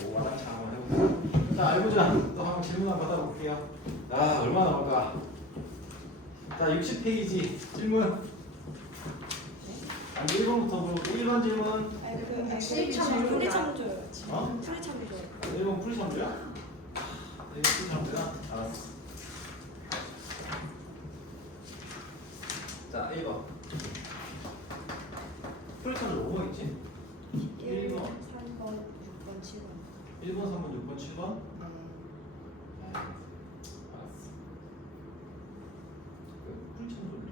또 와닿지 한번 해보자. 자, 알고자 또 한번 질문 한번 받아볼게요. 자, 얼마나 나올까? 자, 60페이지 질문. 1번부터 1번 질문. 풀이 참조요. 어? 풀이 참조. 1번 풀이 참조야? 1번 풀이 참조야? 알았어. 자, 1번. 풀이 참조 뭐가 있지? 1번, 3번, 6번, 7번. 1번, 3번, 6번, 7번. 네. 알았어. 풀이 참조를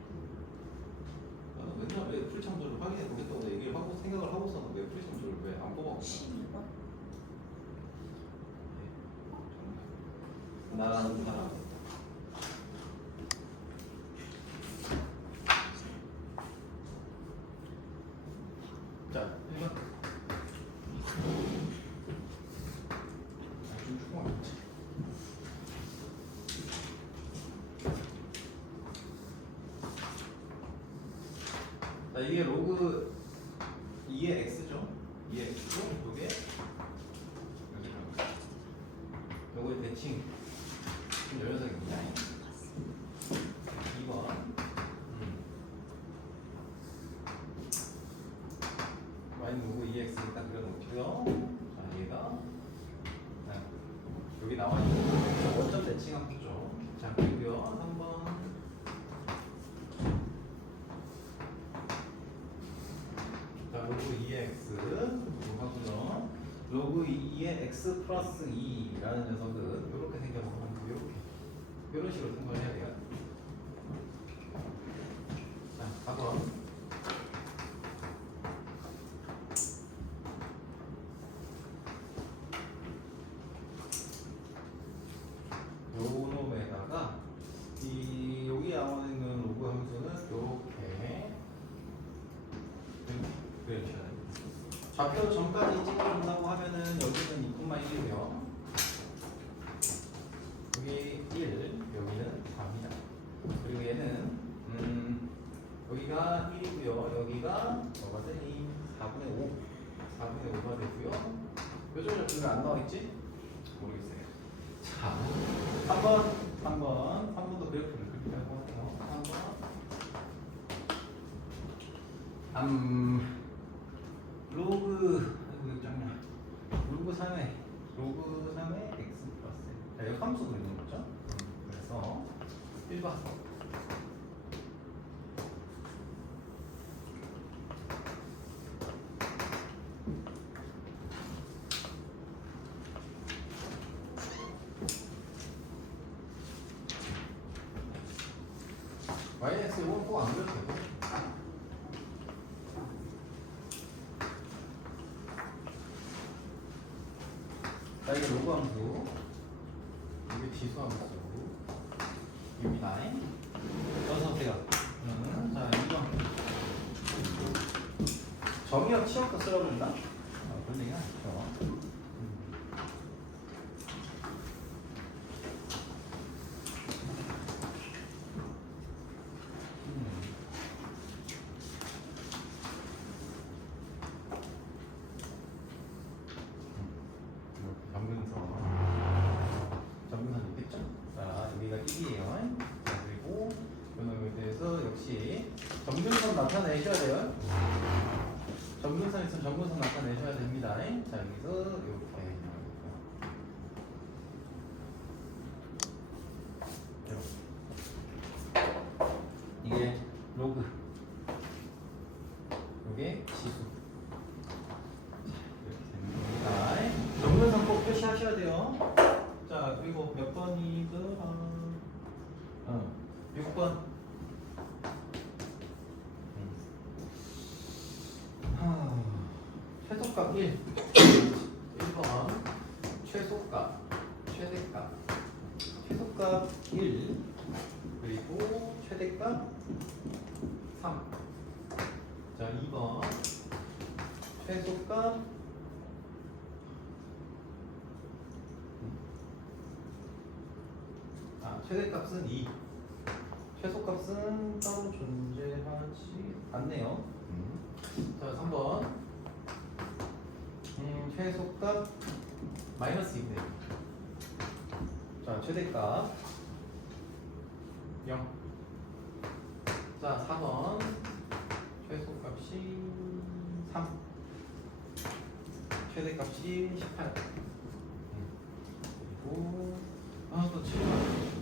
나는 맨날 왜 풀이 참조를 확인해 보겠다고 얘기를 하고 생각을 하고 있었는데 왜 풀이 참조를 왜 안 뽑아봤나? 12번. 나라는 사람. 자, 1번. 좀 조금만 더. 자, 이게 로그 2의 x죠. 2의 x고 요게 요거의 대칭 요 녀석입니다. 2번. 마이너스 로그 2x 일단 그려놓고요. 자, 얘가 여기 나와 있는 원점 대칭한 거죠. 자, 그리고요 3번. 자, 로그 2x 하고요. 로그 2의 x 플러스 2라는 녀석은 이렇게 생겨서 이렇게 이런 식으로 생각을 해야 돼요. 자, 4번. 요 놈에다가 이 여기 나와 있는 로그 함수는 이렇게 그려주셔야 됩니다. 좌표 전까지 찍어준다고 하면은 여기는 2,1이고요. 여기 1, 여기는 4입니다. 그리고 얘는 여기가 1이고요. 여기가 뭐가 되니? 4분의 5. 4분의 5가 되고요. 요즘 왜 안 나와 있지? 모르겠어요. 자, 3번도 그래프를 그리려고 하네요. 3번. 로그, 아이고, 이거 작냐. 로그 3의 x 플러스. 자, 이거 함수 그리는 거죠. 그래서 1번. 마이너스 1은 꼭 안 그려도 되고. 자, 이게 로그 함수, 이게 지수 함수, 입니다. 어서 오세요. 자, 2번. 점이역 치역도 쓸어본다? 그런 얘기는 아니죠. 점근선 있겠죠? 자, 여기가 1이에요. 자, 그리고 이놈에 대해서 역시 점근선 나타내셔야 돼요. 점근선 있으면 점근선 나타내셔야 됩니다. 자, 여기서 이렇게 이게 로그, 이게 지수. 자, 이렇게 됩니다. 점근선 꼭 표시하셔야 돼요. 자, 그리고 몇 번이더라? 6번. 최소값 1. 1번. 최소값, 최대값. 최소값 1. 그리고 최대값 3. 자, 2번. 최소값 최대값은 2. 최소값은 따로 존재하지 않네요. 자, 3번. 최소값 마이너스 2분의 1. 자, 최대값 0. 자, 4번 최소값이 3. 최대값이 18. 그리고 또 7번.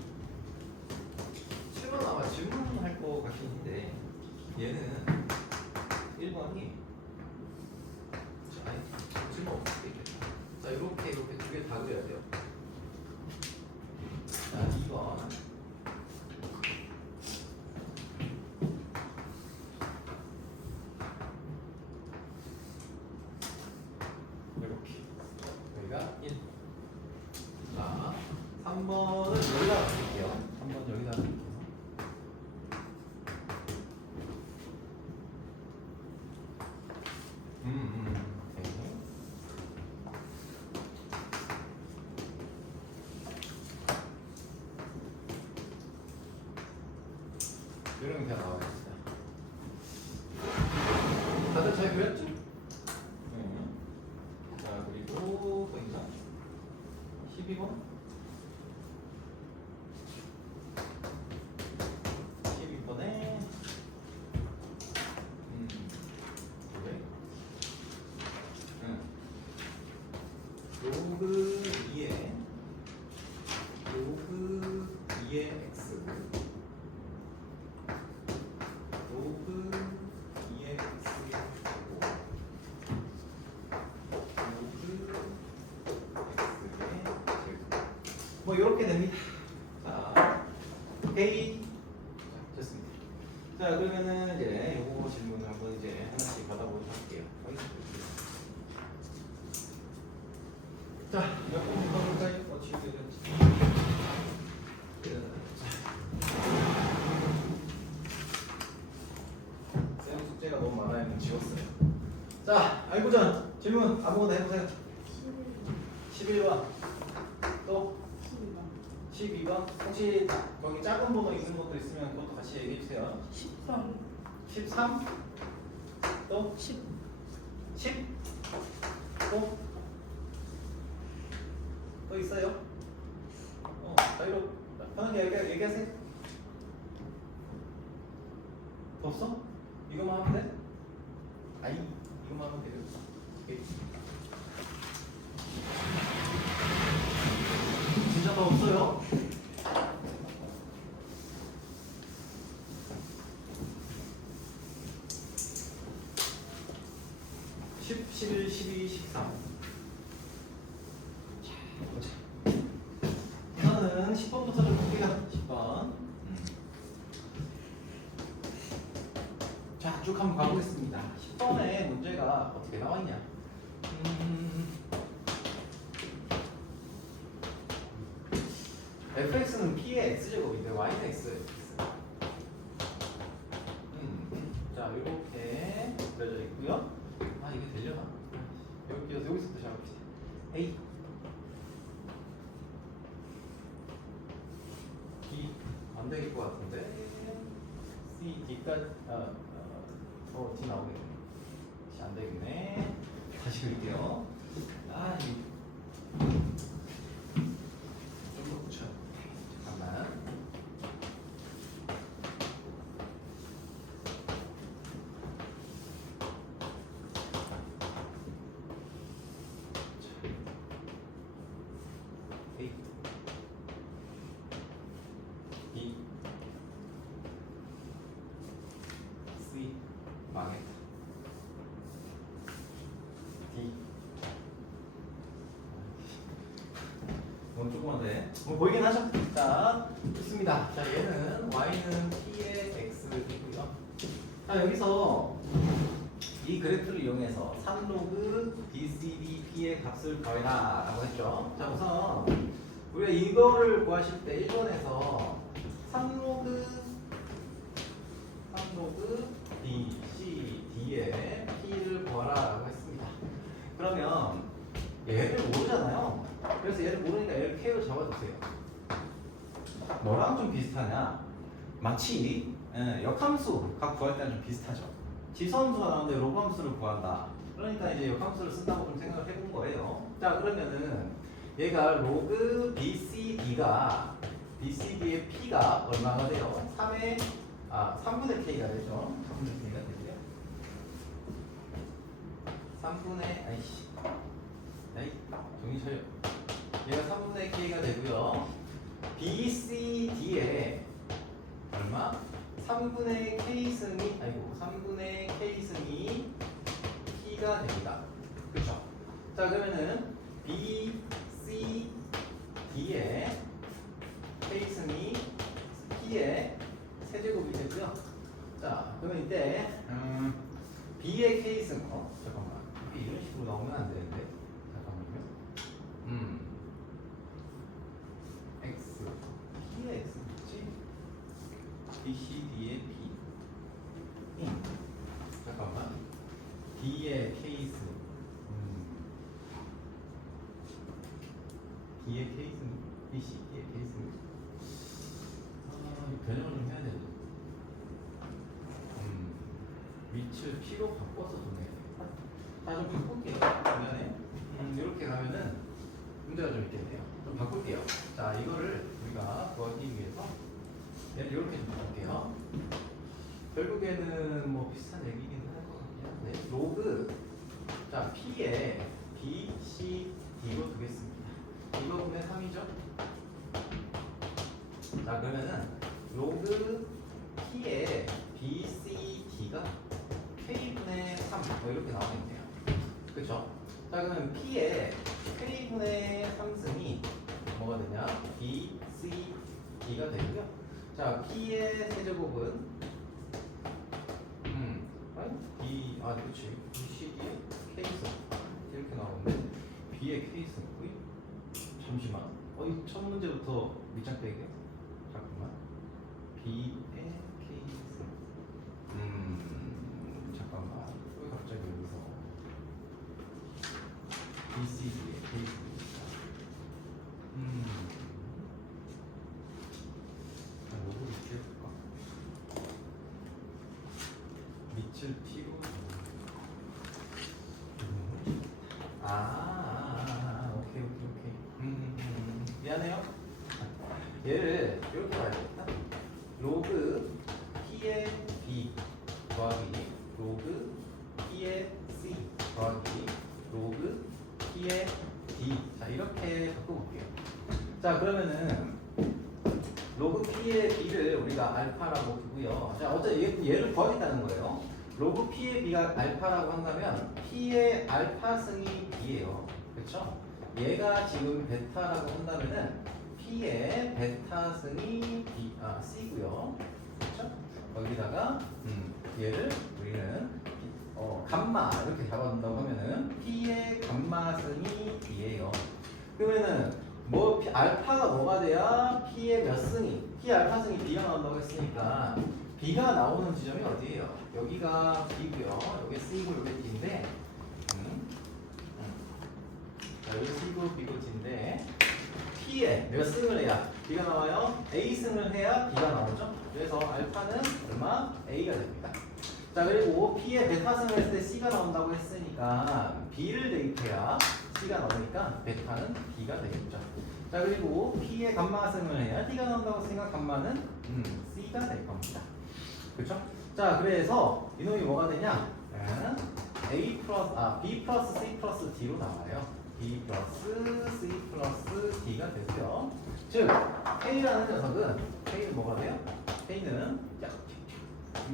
7번 아마 질문할 거 같긴 한데 얘는 1번이 아니 질문 없을 수 있겠다. 자, 이렇게 두 개 다 그려야 돼요. 자, 2번. 이렇게. 여기가 1. 자, 3번은 여기다 놓을게요. 3번 여기다 놓을게요. 오케이. 이런 게 다 나와 있습니다. 다들 잘 그렸죠? 네. 자, 그리고 또 있나? 12번? 12번에 그래? 로그 2에 x 로그 2의 x고 로그 x의 제곱 뭐 이렇게 됩니다. 자, 오케이. 자, 좋습니다. 자, 그러면은 이제 요거 질문을 한번 이제 하나씩 받아보도록 할게요. 자, 몇 번 받아볼까요? 어떻게 되는지. 쌤 숙제가 너무 많아요. 지웠어요. 자, 알고전 질문 아무거나 해보세요. 11번. 또 12번. 혹시 거기 작은 번호 있는 것도 있으면 그것도 같이 얘기해 주세요. 13. 13. 또 10. 10. 또 있어요? 자유로 편하게 얘기하세요. 더 없어? 이거만 하면 돼? 아이, 이거만 하면 되겠다. 오케이. 진짜 더 없어요? (10, 11, 12, 13) 자, 보자. 우선은 10번부터 좀 볼게요. 10번. 자, 쭉 한번 가보겠습니다. 10번의 문제가 어떻게 나와 있냐? fx는 p의 x제곱인데 y는 x예요. 자, 이렇게 그려져 있고요. 아, 이게 되려나? 여기서부터 시작합시다. a b 안 되길 것 같은데 c d까지 d 나오겠네. 안 되겠네. 다시 그릴게요. 아, 좀더 붙여. 잠깐만. A B C 망했다. D 너무 조그만데 보이긴 하죠? 자, 좋습니다. 자, 얘는 y는 t의 x이고요. 자, 여기서 이 그래프를 이용해서 3로그 BCDP의 값을 구해라 라고 했죠. 자, 우선 우리가 이거를 구하실 때 1번에서 3로그 BCD의 P를 구하라 라고 했습니다. 그러면 얘를 모르잖아요. 그래서 얘를 모르니까 얘를 K로 잡아주세요. 뭐랑 좀 비슷하냐? 마치 역함수 값 구할 때는 좀 비슷하죠. 지수함수가 나오는데 로그함수를 구한다. 그러니까 이제 역함수를 쓴다고 좀 생각을 해본 거예요. 자, 그러면은 얘가 로그 BCD가 BCD의 P가 얼마가 돼요? 3분의 K가 되죠. 3분의 K가 되고요. 3분의 아이씨. 아이, 정신 차려. 얘가 3분의 K가 되고요. BCD에 얼마? 3분의 K승이 아이고 3분의 K승이 P가 됩니다. 그렇죠? 자, 그러면은 BCD에 K승이 P의 세제곱이 되고요. 자, 그러면 이때 B의 K승 잠깐만 이게 이런 식으로 나오면 안 되는데 잠깐만요. X P의 X겠지? BCD의 P 잠깐만 D의 K승 D의 K승 BCD의 K승 변형을 좀 해야 되는데 위치를 P로 바꿔서 보내야 돼. 자, 좀 바꿀게요. 그러면 이렇게 가면은 문제가 좀 있겠네요. 좀 바꿀게요. 자, 이거를 우리가 구하기 위해서 얘를 이렇게 좀 바꿀게요. 결국에는 뭐 비슷한 얘기긴 할 것 같긴 한데 로그 자 P에 BCD로 두겠습니다. 이거분의 3이죠? 자, 그러면은 로그 P에 BCD가 K분의 3 뭐 이렇게 나오겠네요. 그쵸? 자, 그러면 P에 K분의 3승이 뭐가 되냐? BCD가 되고요. 자, P의 세제곱은 그치. BCD의 K승 이렇게 나오는데 B의 K승 잠시만 첫 문제부터 밑장 빼게 잠깐만 B의 K승 잠깐만 왜 갑자기 여기서 BCD의 K승 로그 이렇게 해볼까? 밑을 T로 오케이. 미안해요. 얘를 이렇게 봐야겠다. 로그 P의 B 더하기 로그 P의 C 더하기 로그 P의 D. 자, 이렇게 바꿔볼게요. 자, 그러면은 로그 P의 B를 우리가 알파라고 두고요. 자, 어차피 얘를 구하겠다는 거예요. 로그 P의 B가 알파라고 한다면 P의 알파승이 B예요. 그렇죠? 얘가 지금 베타라고 한다면은 P의 베타승이 C고요. 그렇죠? 거기다가 얘를 우리는 감마 이렇게 잡아둔다고 하면은 P의 감마승이 B예요. 그러면은 알파가 뭐가 돼야 P의 몇 승이 P 알파승이 B가 나온다고 했으니까 B가 나오는 지점이 어디예요? 여기가 B고요. 여기 C고 여기 D인데 자, 여기 C고 B고 D인데 P에 몇 승을 해야 B가 나와요? A 승을 해야 B가 나오죠? 그래서 알파는 얼마? A가 됩니다. 자, 그리고 P의 베타승을 했을 때 C가 나온다고 했으니까 B를 대입해야 C가 나오니까 베타는 B가 되겠죠. 자, 그리고 P의 감마승을 해야 D가 나온다고 했으니까 감마는 C가 될 겁니다. 그렇죠? 자, 그래서 이놈이 뭐가 되냐? B 플러스 C 플러스 D로 나와요. B 플러스 C 플러스 D가 되고요. 즉 K라는 녀석은 K는 뭐가 돼요? K는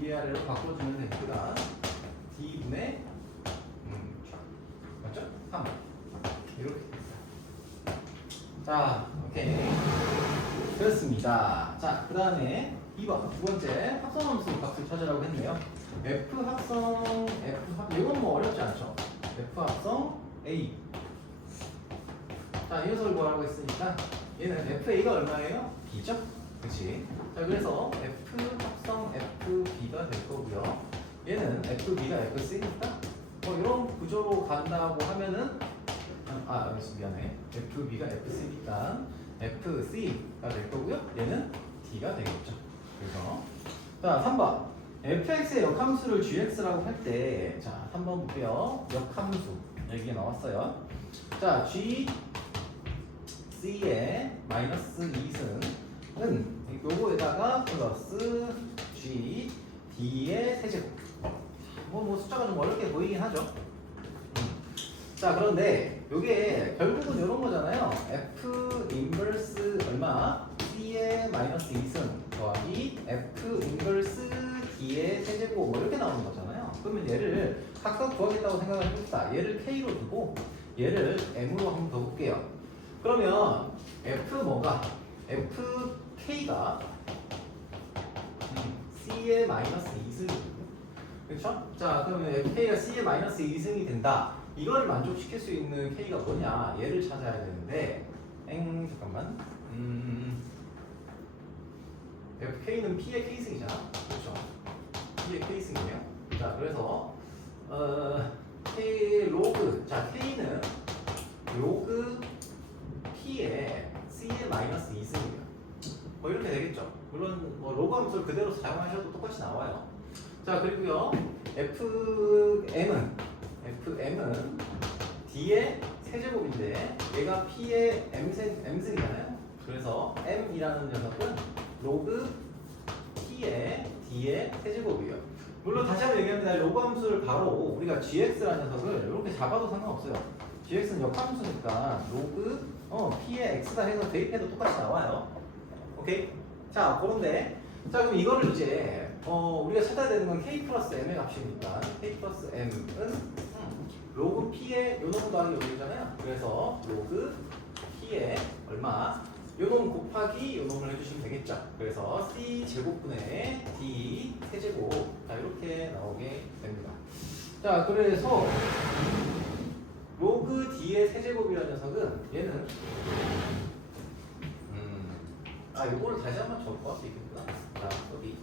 위아래로 바꿔주면 되니까 D분의 맞죠? 3 이렇게 됐어요. 자, 오케이. 그렇습니다. 자, 그 다음에 2번 두 번째 합성함수 값을 찾으라고 했네요. F 합성 이건 뭐 어렵지 않죠? F 합성 A. 자, 이 녀석을 구하라고 했으니까 얘는 FA가 얼마예요? B죠? 그치? 자, 그래서 F 합성 FB가 될 거고요. 얘는 FB가 FC니까 이런 구조로 간다고 하면은 미안해. FB가 FC니까 FC가 될 거고요. 얘는 D가 되겠죠. 그래서 자, 3번 fx의 역함수를 gx라고 할 때, 자, 한번 볼게요. 역함수. 여기에 나왔어요. 자, g, c의 마이너스 2승은 요거에다가 플러스 g, d의 세제곱. 뭐 숫자가 좀 어렵게 보이긴 하죠. 자, 그런데 요게 결국은 이런 거잖아요. f 인버스 얼마? c의 마이너스 2승 더하기 f 인버스 d의 세제곱 뭐 이렇게 나오는 거잖아요. 그러면 얘를 각각 구하겠다고 생각을 해봅시다. 얘를 k로 두고 얘를 m으로 한번 더 볼게요. 그러면 f 뭐가? fk가 c의 마이너스 2승이거든요. 그렇죠? 자, 그러면 fk가 c의 마이너스 2승이 된다. 이걸 만족시킬 수 있는 k가 뭐냐? 얘를 찾아야 되는데, 잠깐만. fk는 p의 k승이잖아. 그렇죠? p의 k승이에요. 자, 그래서 k 로그. 자, k는 로그 p의 c의 마이너스 2승이에요. 뭐 이렇게 되겠죠. 물론 뭐 로그 함수를 그대로 사용하셔도 똑같이 나와요. 자, 그리고요. fm은 d의 세제곱인데 얘가 p의 m승이잖아요. 그래서 m이라는 녀석은 로그 p의 d의 세제곱이에요. 물론 다시 한번 얘기합니다. 로그 함수를 바로 우리가 gx라는 녀석을 이렇게 잡아도 상관없어요. gx는 역함수니까 로그 p의 x다 해서 대입해도 똑같이 나와요. 오케이? 자, 그런데 자, 그럼 이거를 이제 우리가 찾아야 되는 건 k 플러스 m의 값이니까 k 플러스 m은 로그 p의 요놈 더하기 요놈이잖아요. 그래서 로그 p의 얼마? 요놈 곱하기 요놈을 해주시면 되겠죠. 그래서 c 제곱분의 d 세제곱. 자, 이렇게 나오게 됩니다. 자, 그래서 로그 d의 세제곱이라는 녀석은 얘는 요거를 다시 한번 적어볼 수 있겠구나. 자, 여기.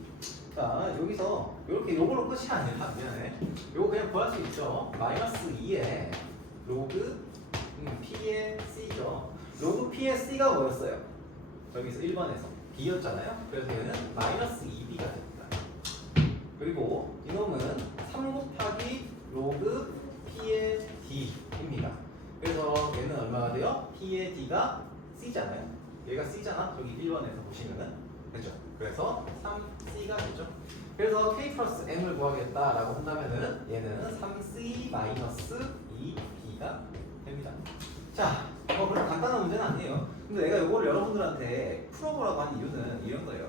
자, 여기서 이렇게 요걸로 끝이 아니라 미안해. 요거 그냥 구할 수 있죠. 마이너스 2에 로그 p의 c죠. 로그 p의 c가 뭐였어요? 여기서 1번에서 b였잖아요. 그래서 얘는 마이너스 2b가 됩니다. 그리고 이놈은 3 곱하기 로그 p의 d입니다. 그래서 얘는 얼마가 돼요? p의 d가 c잖아요. 얘가 c잖아. 저기 1번에서 보시면은. 그죠? 그래서 3c가 되죠. 그래서 k 플러스 m을 구하겠다라고 한다면은 얘는 3c 마이너스 2b가 됩니다. 자, 그런 간단한 문제는 아니에요. 근데 내가 이걸 여러분들한테 풀어보라고 한 이유는 이런 거예요.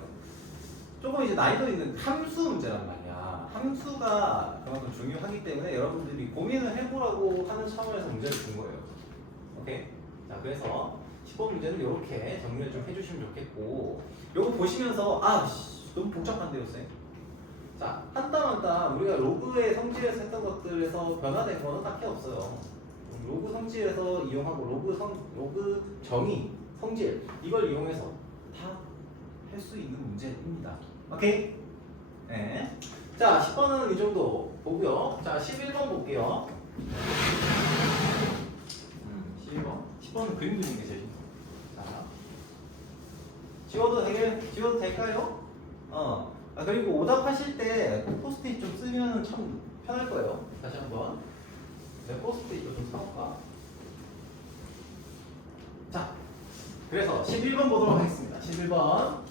조금 이제 난이도 있는 함수 문제란 말이야. 함수가 그만큼 중요하기 때문에 여러분들이 고민을 해보라고 하는 차원에서 문제를 준 거예요. 오케이? 자, 그래서 10번 문제는 이렇게 정리를 좀 해주시면 좋겠고, 요거 보시면서 너무 복잡한데요, 쌤. 자, 한 땀 한 땀 우리가 로그의 성질에서 했던 것들에서 변화된 거는 딱히 없어요. 로그 성질에서 이용하고 로그 정의, 성질 이걸 이용해서 다 할 수 있는 문제입니다. 오케이? 네. 자, 10번은 이 정도 보고요. 자, 11번 볼게요. 11번. 10번은 그림 그리는 게 제일 힘들어. 자, 지워도 될까요? 그리고 오답하실 때 포스트잇 좀 쓰면 참 편할 거예요. 다시 한번. 네, 포스트잇도 좀 사올까? 자, 그래서 11번 보도록 하겠습니다. 11번.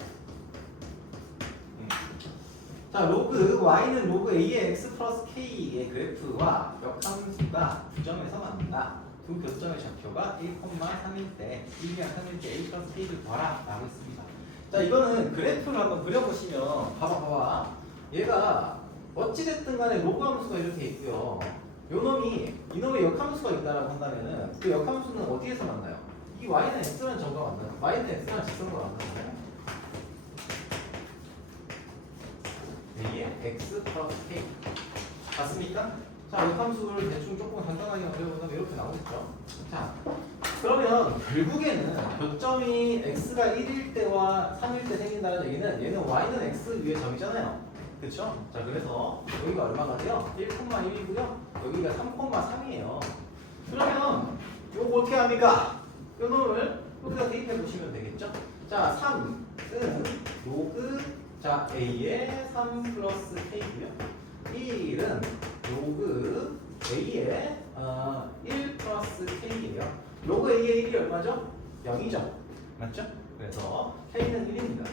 자, 로그 y는 로그 a의 x 플러스 k의 그래프와 역함수가 두 점에서 만난다. 두 교점의 좌표가 1,3일 때 1이 3일 때 a 플러스 k를 구하라 라고 했습니다. 자, 이거는 그래프를 한번 그려보시면 봐봐. 얘가 어찌됐든 간에 로그 함수가 이렇게 있고요. 이놈의 역함수가 있다라고 한다면은 그 역함수는 어디에서 만나요? 이 y는 x라는 점과 만나요. y는 x라는 직선과 만나요. y의 x 플러스 k 맞습니까? 자, 역함수를 대충 조금 간단하게 그려보면 이렇게 나오겠죠. 자, 그러면 결국에는 교점이 x가 1일 때와 3일 때 생긴다는 얘기는 얘는 y는 x 위에 점이잖아요. 그쵸? 자, 그래서 여기가 얼마가 돼요? 1,1이고요. 여기가 3,3이에요. 그러면 이거 어떻게 합니까? 이 놈을 여기다 대입해 보시면 되겠죠? 자, 3은 로그 자, A의 3 플러스 K고요. 1은 로그 A의 1 플러스 K예요. 로그 A의 1이 얼마죠? 0이죠. 맞죠? 그래서 K는 1입니다.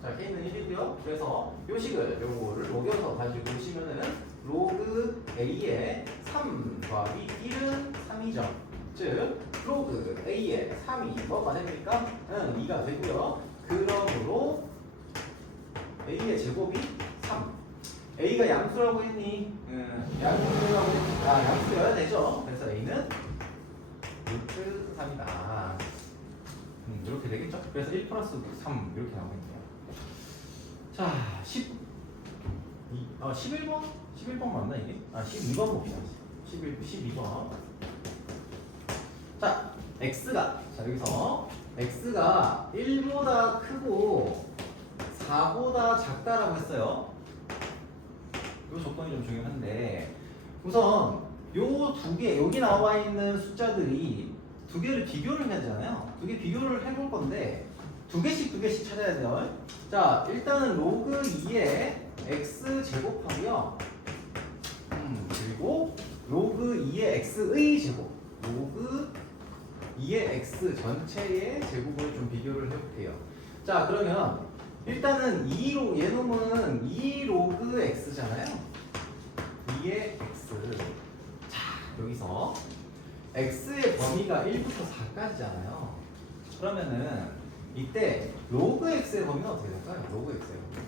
자, K는 1이고요. 그래서 요식을 요거를 녹여서 가지고 보시면은 로그 A의 3 더하기 1은 3이죠. 즉 로그 A의 3이 뭐가 됩니까? 2가 되고요. 그러므로 A의 제곱이 3. A가 양수라고 했니? 양수여야 되죠. 그래서 A는 루트 3이다. 이렇게 되겠죠? 그래서 1 플러스 3 이렇게 나오겠네요. 자, 11번? 11번 맞나 이게? 12번 봅시다. 12번. 자, 자, 여기서 x가 1보다 크고 4보다 작다라고 했어요. 이 조건이 좀 중요한데, 우선 요 두 개, 여기 나와 있는 숫자들이 두 개를 비교를 해야 되잖아요. 두 개 비교를 해볼 건데, 두 개씩 찾아야 돼요. 자, 일단은 로그 2의 x 제곱하고요. 그리고 로그 2의 x의 제곱. 로그 2의 x 전체의 제곱을 좀 비교를 해볼게요. 자, 그러면 일단은 얘놈은 2 로그 x잖아요. 2의 x. 자, 여기서 x의 범위가 1부터 4까지잖아요. 그러면은 이때 로그 x의 범위는 어떻게 될까요? 로그 x의 범위.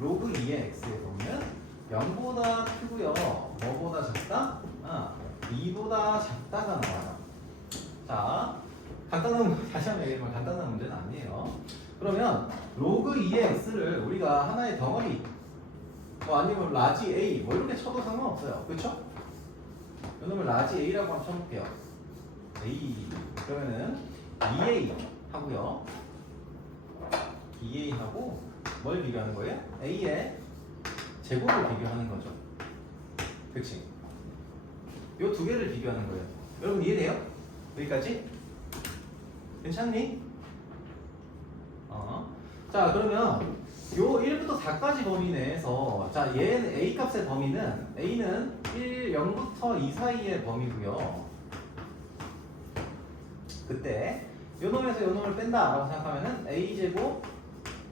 로그 2의 x의 범위는 0보다 크고요. 뭐보다 작다? 2보다 작다가 나와요. 자, 다시 한번 얘기하면 간단한 문제는 아니에요. 그러면 로그 2의 x를 우리가 하나의 덩어리 아니면 라지 a 뭐 이렇게 쳐도 상관없어요. 그렇죠? 이놈을 라지 a라고 한번 쳐볼게요. a 그러면은 2a 하고요. 2a 하고 뭘 비교하는 거예요? a의 제곱을 비교하는 거죠. 그치? 요 두 개를 비교하는 거예요. 여러분 이해돼요? 여기까지? 괜찮니? 자, 그러면 요 1부터 4까지 범위 내에서 자, 얘는 a 값의 범위는 a는 0부터 2 사이의 범위고요. 그때 요 놈에서 요 놈을 뺀다라고 생각하면은 a 제곱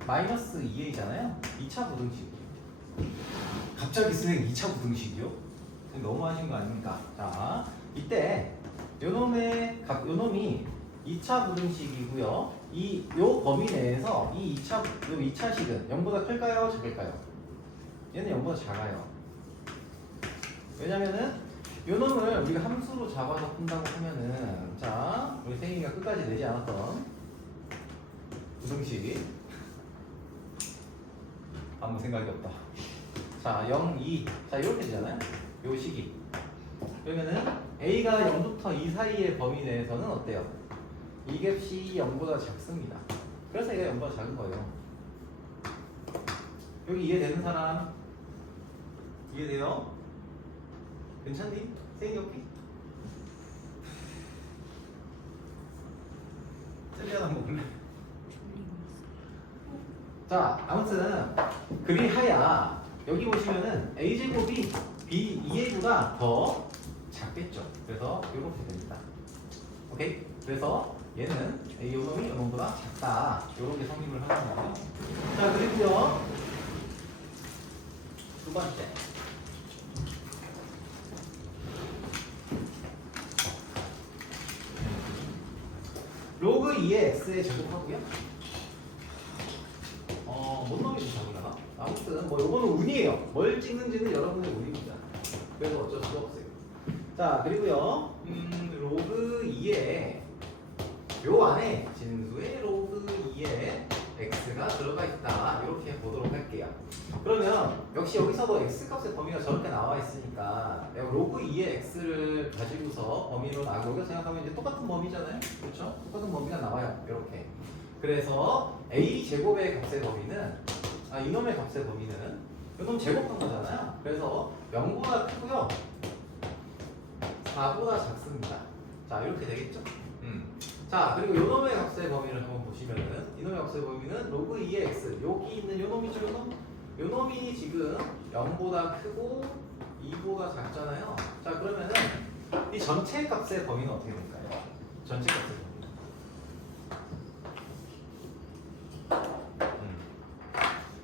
마이너스 2a잖아요. 2차 부등식. 갑자기 선생님 2차 부등식이요? 너무 하신 거 아닙니까? 자, 이때 요 놈이 2차 부등식이고요. 요 범위 내에서 요 2차식은 0보다 클까요? 작을까요? 얘는 0보다 작아요. 왜냐면은 요 놈을 우리가 함수로 잡아서 푼다고 하면은 자, 우리 생이가 끝까지 내지 않았던 부등식 아무 생각이 없다. 자, 0, 2. 자, 이렇게 되잖아요. 요 식이. 그러면은 a가 0부터 2 사이의 범위 내에서는 어때요? 이 값이 0보다 작습니다. 그래서 얘가 0보다 작은 거예요. 여기 이해되는 사람? 이해돼요? 괜찮니? 생이 오케이? 셀리 하나 먹을래? 자, 아무튼 그리하야 여기 보시면은 a제곱이 b2a보다 더 작겠죠. 그래서 이렇게 됩니다. 오케이? 그래서 얘는 a 요놈이 요놈보다 작다. 이렇게 성립을 하는 거고요. 자, 그리고요 두 번째 로그 2의 x의 제곱하고요. 뭔 놈이 더 작으려나? 아무튼 뭐 요거는 운이에요. 뭘 찍는지는 여러분의 운입니다. 그래서 어쩔 수 없어요. 자, 그리고요 로그 2에 요 안에 진수의 로그 2에 x가 들어가 있다. 이렇게 보도록 할게요. 그러면 역시 여기서도 x 값의 범위가 저렇게 나와 있으니까 로그 2의 x를 가지고서 범위로 여기서 생각하면 이제 똑같은 범위잖아요. 그렇죠? 똑같은 범위가 나와요. 이렇게. 그래서 a 제곱의 값의 범위는 이놈의 값의 범위는 이놈 제곱한 거잖아요. 그래서 0보다 크고요. 4보다 작습니다. 자, 이렇게 되겠죠? 자, 자, 그리고 요놈의 값의 범위를 한번 보시면은 이놈의 값의 범위는 로그 2의 x 여기 있는 요놈이죠, 요놈. 요놈이 지금 0보다 크고 2보다 작잖아요. 자, 그러면은 이 전체 값의 범위는 어떻게 될까요? 전체 값의 범위.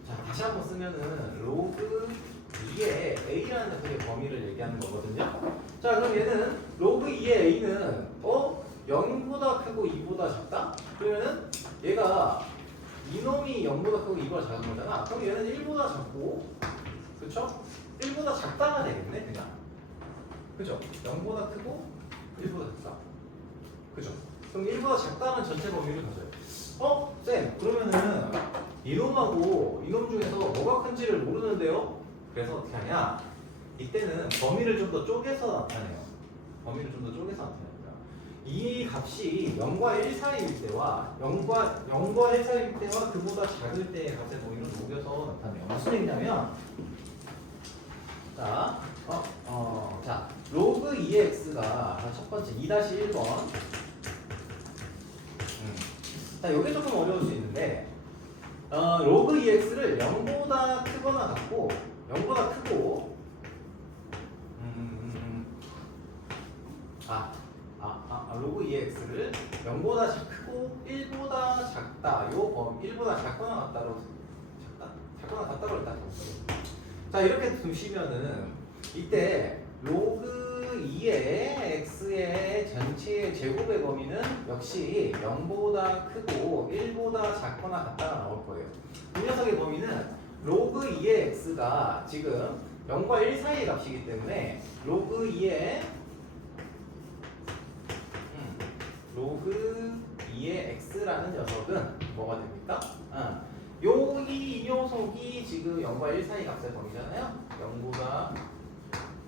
자, 다시 한번 쓰면은 로그 2의 a라는 녀석의 범위를 얘기하는 거거든요. 자, 그럼 얘는 로그 2의 a는 0보다 크고 2보다 작다? 그러면은 얘가 이놈이 0보다 크고 2보다 작은 거잖아. 그럼 얘는 1보다 작고, 그쵸? 1보다 작다가 되겠네, 그냥. 그죠? 0보다 크고 1보다 작다. 그죠? 그럼 1보다 작다는 전체 범위를 가져요. 쌤, 그러면은 이놈하고 이놈 중에서 뭐가 큰지를 모르는데요? 그래서 어떻게 하냐? 이때는 범위를 좀 더 쪼개서 나타내요. 범위를 좀 더 쪼개서 나타냅니다. 이 값이 0과 1 사이일 때와 0과 1 사이일 때와 그보다 작을 때의 값의 범위를 녹여서 나타내요. 무슨 얘기냐면, 자, 자, 로그 2의 x가 첫 번째 2-1번. 자, 이게 조금 어려울 수 있는데, 로그 2x를 0보다 크거나 같고, 0보다 크고, 로그 2x를 0보다 크고 1보다 작다. 요 범위 1보다 작거나 같다로 작거나 같다고 일단 볼게요. 자, 이렇게 두시면은 이때 로그 2의 x의 전체의 제곱의 범위는 역시 0보다 크고 1보다 작거나 같다가 나올 거예요. 이 녀석의 범위는 로그 2의 x가 지금 0과 1 사이의 값이기 때문에 로그 2의 x라는 녀석은 뭐가 됩니까? 이 녀석이 지금 0과 1 사이 값의 범위잖아요.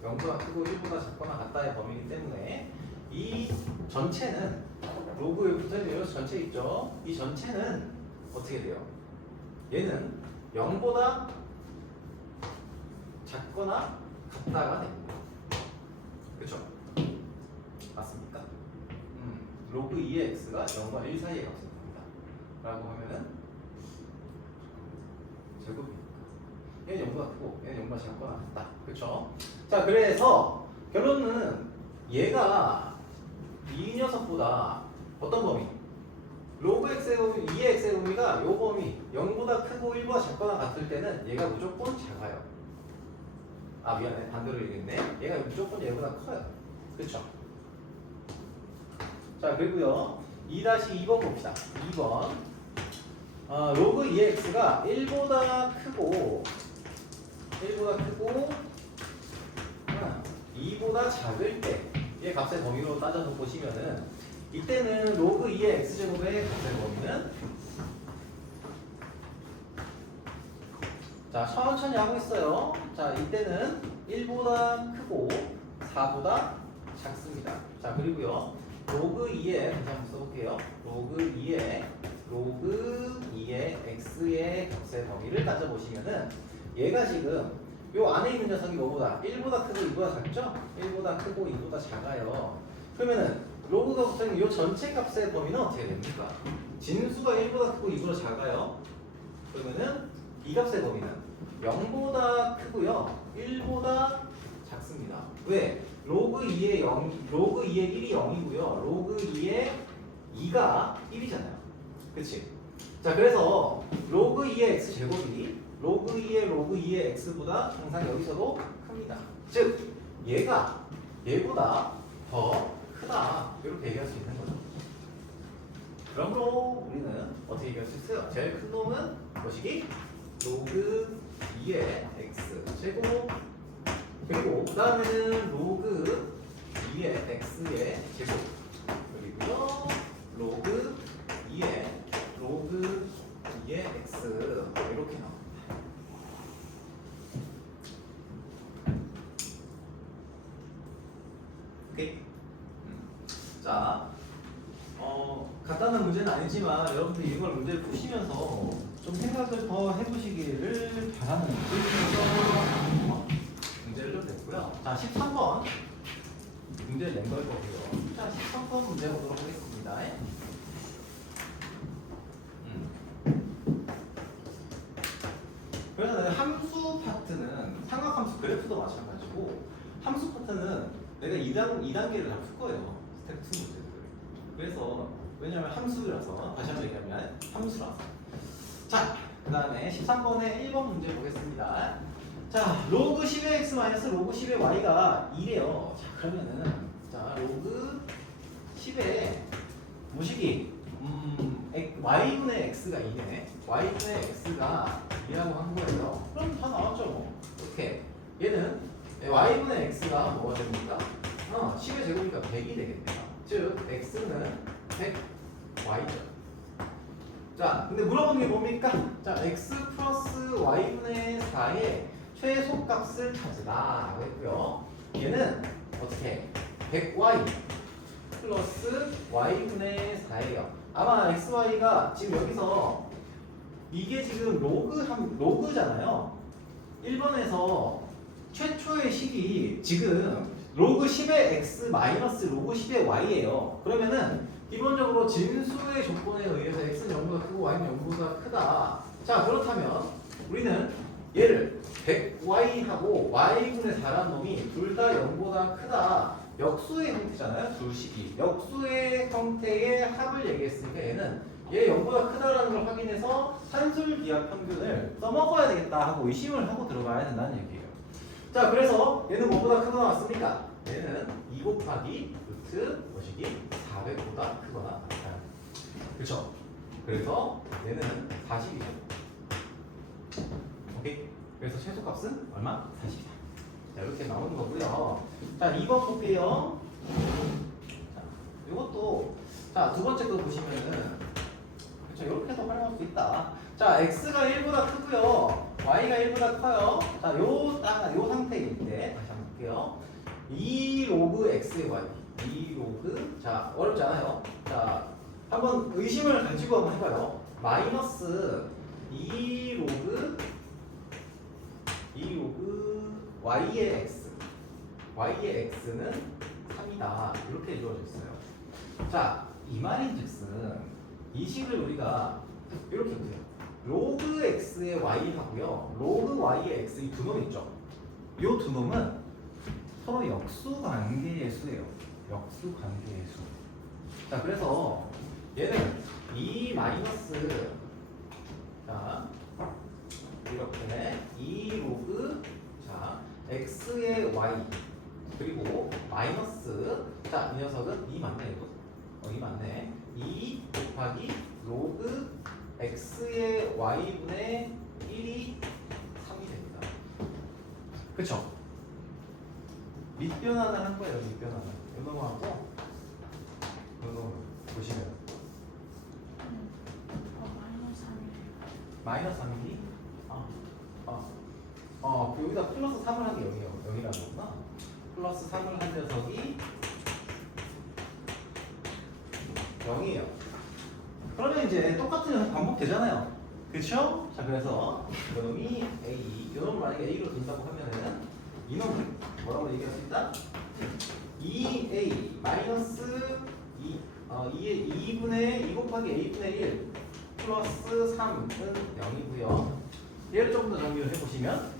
0보다 크고 1보다 작거나 같다의 범위이기 때문에 이 전체는 로그에 붙어있는 전체 있죠? 이 전체는 어떻게 돼요? 얘는 0보다 작거나 같다가 됩니다. 그쵸? 맞습니까? 로그 2의 x가 0과 1 사이의 값을 겁니다. 라고 하면은 제곱이니까 얘는 0보다 크고 얘는 0보다 작거나 같다. 그쵸? 자, 그래서 결론은 얘가 이 녀석보다 어떤 범위? 로그 x의 범위, 2의 x의 범위가 요 범위 0보다 크고 1보다 작거나 같을 때는 얘가 무조건 작아요. 미안해, 반대로 얘기했네. 얘가 무조건 얘보다 커요. 그쵸? 자, 그리고요 2-2번 봅시다. 2번 로그 2의 x가 1보다 크고 2보다 작을 때 얘 값의 범위로 따져서 보시면은 이때는 로그 2의 x제곱의 값의 범위는, 자, 천천히 하고 있어요. 자, 이때는 1보다 크고 4보다 작습니다. 자, 그리고요 로그 2의, 다시 한번 써볼게요. 로그 2의 x의 값의 범위를 따져보시면은 얘가 지금 요 안에 있는 녀석이 뭐보다 1보다 크고 2보다 작죠? 1보다 크고 2보다 작아요. 그러면은 로그가 붙어있는 요 전체 값의 범위는 어떻게 됩니까? 진수가 1보다 크고 2보다 작아요. 그러면은 이 값의 범위는 0보다 크고요 1보다 작습니다. 왜? 로그 2의 1이 0이고요. 로그 2의 2가 1이잖아요. 그치? 자, 그래서 로그 2의 x제곱이 로그 2의 x보다 항상 여기서도 큽니다. 즉, 얘보다 더 크다. 이렇게 얘기할 수 있는 거죠. 그러므로 우리는 어떻게 얘기할 수 있어요? 제일 큰 놈은 뭐시기? 로그 2의 x제곱, 그리고 그 다음에는 로그 2의 x의 제곱, 그리고요 로그 2의 x 이렇게 나옵니다. 오케이? 자, 간단한 문제는 아니지만 여러분들이 이걸 문제를 푸시면서 좀 생각을 더 해보시기를 바라는 의미에서 문제를 좀 냈고요. 자, 13번 문제를 낸 걸 거고요. 자, 13번 문제 보도록 하겠습니다. 마시고 함수 파트는 내가 2단계를 다 풀 거예요. 스텝 2 문제들. 그래서 왜냐면 함수라서 다시 한번 얘기하면 함수라서. 자, 그 다음에 13번에 1번 문제 보겠습니다. 자, 로그 10의 x 마이너스 로그 10의 y가 2래요. 자, 그러면은 자, 로그 10의 무식이 y분의 x가 2네. y분의 x가 2라고 한 거예요. 그럼 다 나왔죠 뭐. 이렇게 얘는 y분의 x가 뭐가 됩니까? 10의 제곱이니까 100이 되겠네요. 즉 x는 100y죠. 자, 근데 물어보는 게 뭡니까? 자, x 플러스 y분의 4의 최소값을 찾으라 라고 했고요. 얘는 어떻게? 100y 플러스 y분의 4예요. 아마 xy가 지금 여기서 이게 지금 로그잖아요. 1번에서 최초의 식이 지금 로그 10의 x 마이너스 로그 10의 y예요. 그러면은 기본적으로 진수의 조건에 의해서 x는 0보다 크고 y는 0보다 크다. 자, 그렇다면 우리는 얘를 100y하고 y분의 4라는 놈이 둘 다 0보다 크다. 역수의 형태잖아요. 두 식이. 역수의 형태의 합을 얘기했으니까 얘는 얘 0보다 크다라는 걸 확인해서 산술기하 평균을 써먹어야 되겠다 하고 의심을 하고 들어가야 된다는 얘기예요. 자, 그래서 얘는 뭐보다 크거나 같습니까? 얘는 2 곱하기 루트 뭐시기 400보다 크거나 같아요. 그렇죠? 그래서 얘는 40이죠. 오케이? 그래서 최소값은 얼마? 40이다. 자, 이렇게 나오는 거고요. 자, 2번 볼게요. 자, 이것도 자, 두 번째 거 보시면은 그렇죠? 이렇게도 활용할 수 있다. 자, x가 1보다 크고요. y가 1보다 커요. 자, 요 상태일 때 다시 한번 볼게요. 2 로그 x의 y. 2 로그. 자, 어렵지 않아요. 자, 한번 의심을 가지고 한번 해봐요. 마이너스 2 로그 y의 x. y의 x는 3이다. 이렇게 이루어져 있어요. 자, 이 말인즉슨 이 식을 우리가 이렇게 보세요. 로그 x의 y하고요. 로그 y의 x 이 두 놈 있죠. 이 두 놈은 서로 역수 관계의 수예요. 역수 관계의 수. 자, 그래서 얘는 2 마이너스 자 이렇게 2 로그 자 x의 y 그리고 마이너스 자 이 녀석은 2 맞네 이거 2 맞네 2 곱하기 로그 x의 y분의 1이 3이 됩니다. 그쵸? 밑변환을 한 거예요. 밑변환을 요놈하고 요놈 보시면 마이너스 3이지? 여기다 플러스 3을 한 게 0이라는 거구나. 플러스 3을 한 녀석이 0이에요. 그러면 이제 똑같은 녀석 반복되잖아요. 그쵸? 자, 그래서 이놈이 A, 이놈을 만약에 A로 둔다고 하면은 이놈을 뭐라고 얘기할 수 있다? 2A 마이너스 2분의 2 곱하기 A분의 1 플러스 3은 0이고요. 얘를 조금 더 정리를 해보시면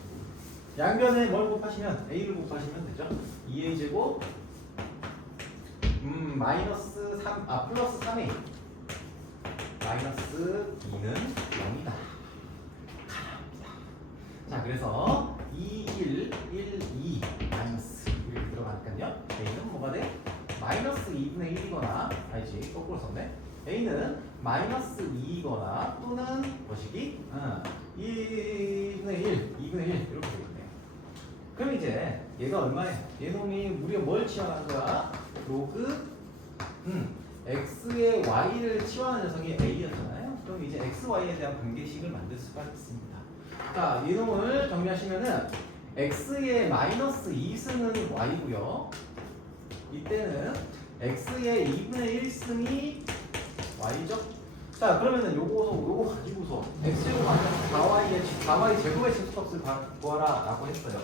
양변에 뭘 곱하시면 A를 곱하시면 되죠. 2A 제곱 마이너스 3, 플러스 3A 마이너스 2는 0이다. 가능합니다. 자, 그래서 2, 1, 1, 2 마이너스 이렇게 들어가니까요. A는 뭐가 돼? 마이너스 2분의 1이거나 아니지 거꾸로 썼네. A는 마이너스 2이거나 또는 뭐시기? 2분의 1, 2분의 1 이렇게 되겠네요. 그럼 이제 얘가 얼마예요? 얘놈이 우리가 뭘 치환하는 거야? 로그 x의 y를 치환하는 녀석이 a였잖아요. 그럼 이제 x, y에 대한 관계식을 만들 수가 있습니다. 자, 이놈을 정리하시면은 x의 마이너스 2승은 y고요. 이때는 x의 2분의 1승이 y죠. 자, 그러면은 요거 가지고서 x제곱 마이너스 4y 제곱의 집합값을 구하라 라고 했어요.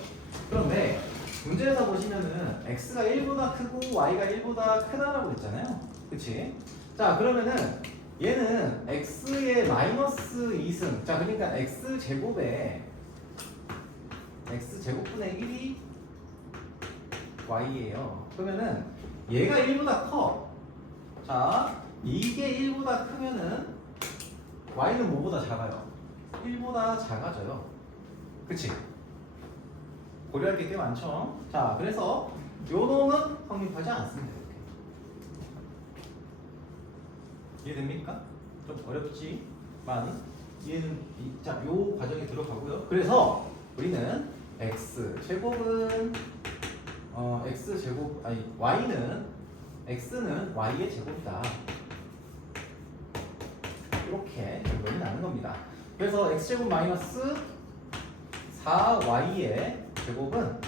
그런데 문제에서 보시면은 x가 1보다 크고 y가 1보다 크다라고 했잖아요. 그치? 자, 그러면은 얘는 x의 마이너스 2승 자, 그러니까 x제곱분의 1이 y예요. 그러면은 얘가 1보다 커. 자, 이게 1보다 크면은 y는 뭐보다 작아요? 1보다 작아져요. 그치? 고려할 게 꽤 많죠? 자, 그래서 요 놈은 성립하지 않습니다. 이렇게. 이해됩니까? 좀 어렵지만 이해는 자, 요 과정에 들어가고요. 그래서 우리는 x제곱은 x제곱 아니 x는 y의 제곱이다. 이렇게 결론이 나는 겁니다. 그래서 x제곱 마이너스 4y의 제곱은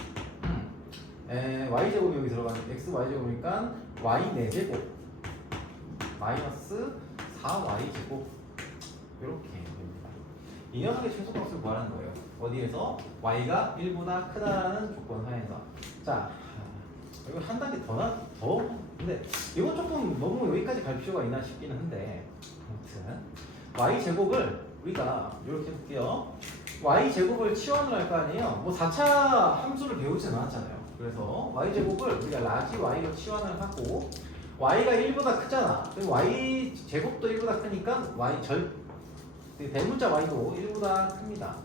y제곱이 여기 들어가는 xy제곱이니까 y 4제곱 마이너스 4y제곱 이렇게 됩니다. 이 녀석의 최소값을 구하는 거예요. 어디에서? y가 1보다 크다라는 조건 하에서. 자, 이거 한 단계 더 근데 이거 조금 너무 여기까지 갈 필요가 있나 싶기는 한데 아무튼 y제곱을 우리가 이렇게 해볼게요. y제곱을 치환을 할 거 아니에요. 뭐 4차 함수를 배우진 않았잖아요. 그래서 y제곱을 우리가 라지 y로 치환을 하고 y가 1보다 크잖아. 그럼 y제곱도 1보다 크니까 대문자 y도 1보다 큽니다.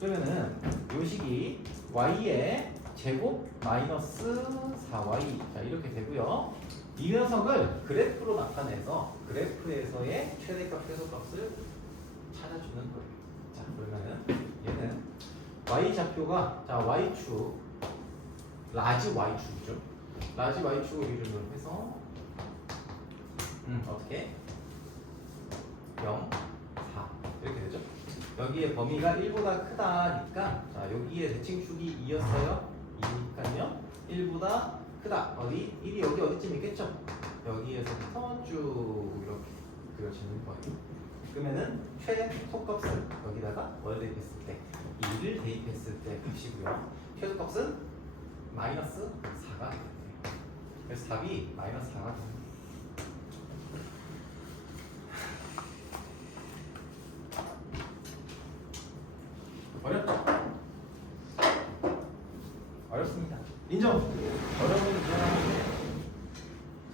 그러면은 요 식이 y의 제곱 마이너스 4y 자 이렇게 되고요. 이 녀석을 그래프로 나타내서 그래프에서의 최대값 최소값을 찾아주는 거예요. 자 그러면은 얘는 y 좌표가 자 y축 라지 y축이죠. 라지 y축을 이름으로 해서 어떻게 0, 4 이렇게 되죠. 여기에 범위가 1보다 크다니까 자 여기에 대칭축이 2였어요. 2니까요 1보다 크다. 어디? 1이 여기 어디쯤 있겠죠? 여기에서부터 쭉 이렇게 그려지는 거예요. 그러면은 최소값을 여기다가 뭘 대입했을 때 2를 대입했을 때 값이고요. 최소값은 마이너스 4가 돼요. 그래서 답이 마이너스 4가 됩니다. 어렵죠? 어렵습니다. 인정. 어려운 인정하는데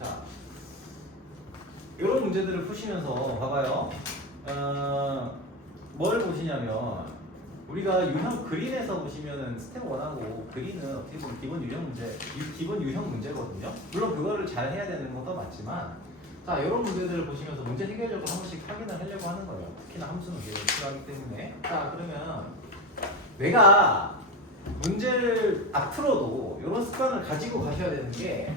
자 이런 문제들을 푸시면서 봐봐요. 뭘 보시냐면 우리가 유형 그린에서 보시면은 스텝 1하고 그린은 어떻게 보면 기본 유형 문제거든요. 물론 그거를 잘 해야 되는 것도 맞지만 자 이런 문제들을 보시면서 문제 해결적으로 한 번씩 확인을 하려고 하는 거예요. 특히나 함수는 되게 필요하기 때문에 자 그러면 내가 문제를 앞으로도 이런 습관을 가지고 가셔야 되는 게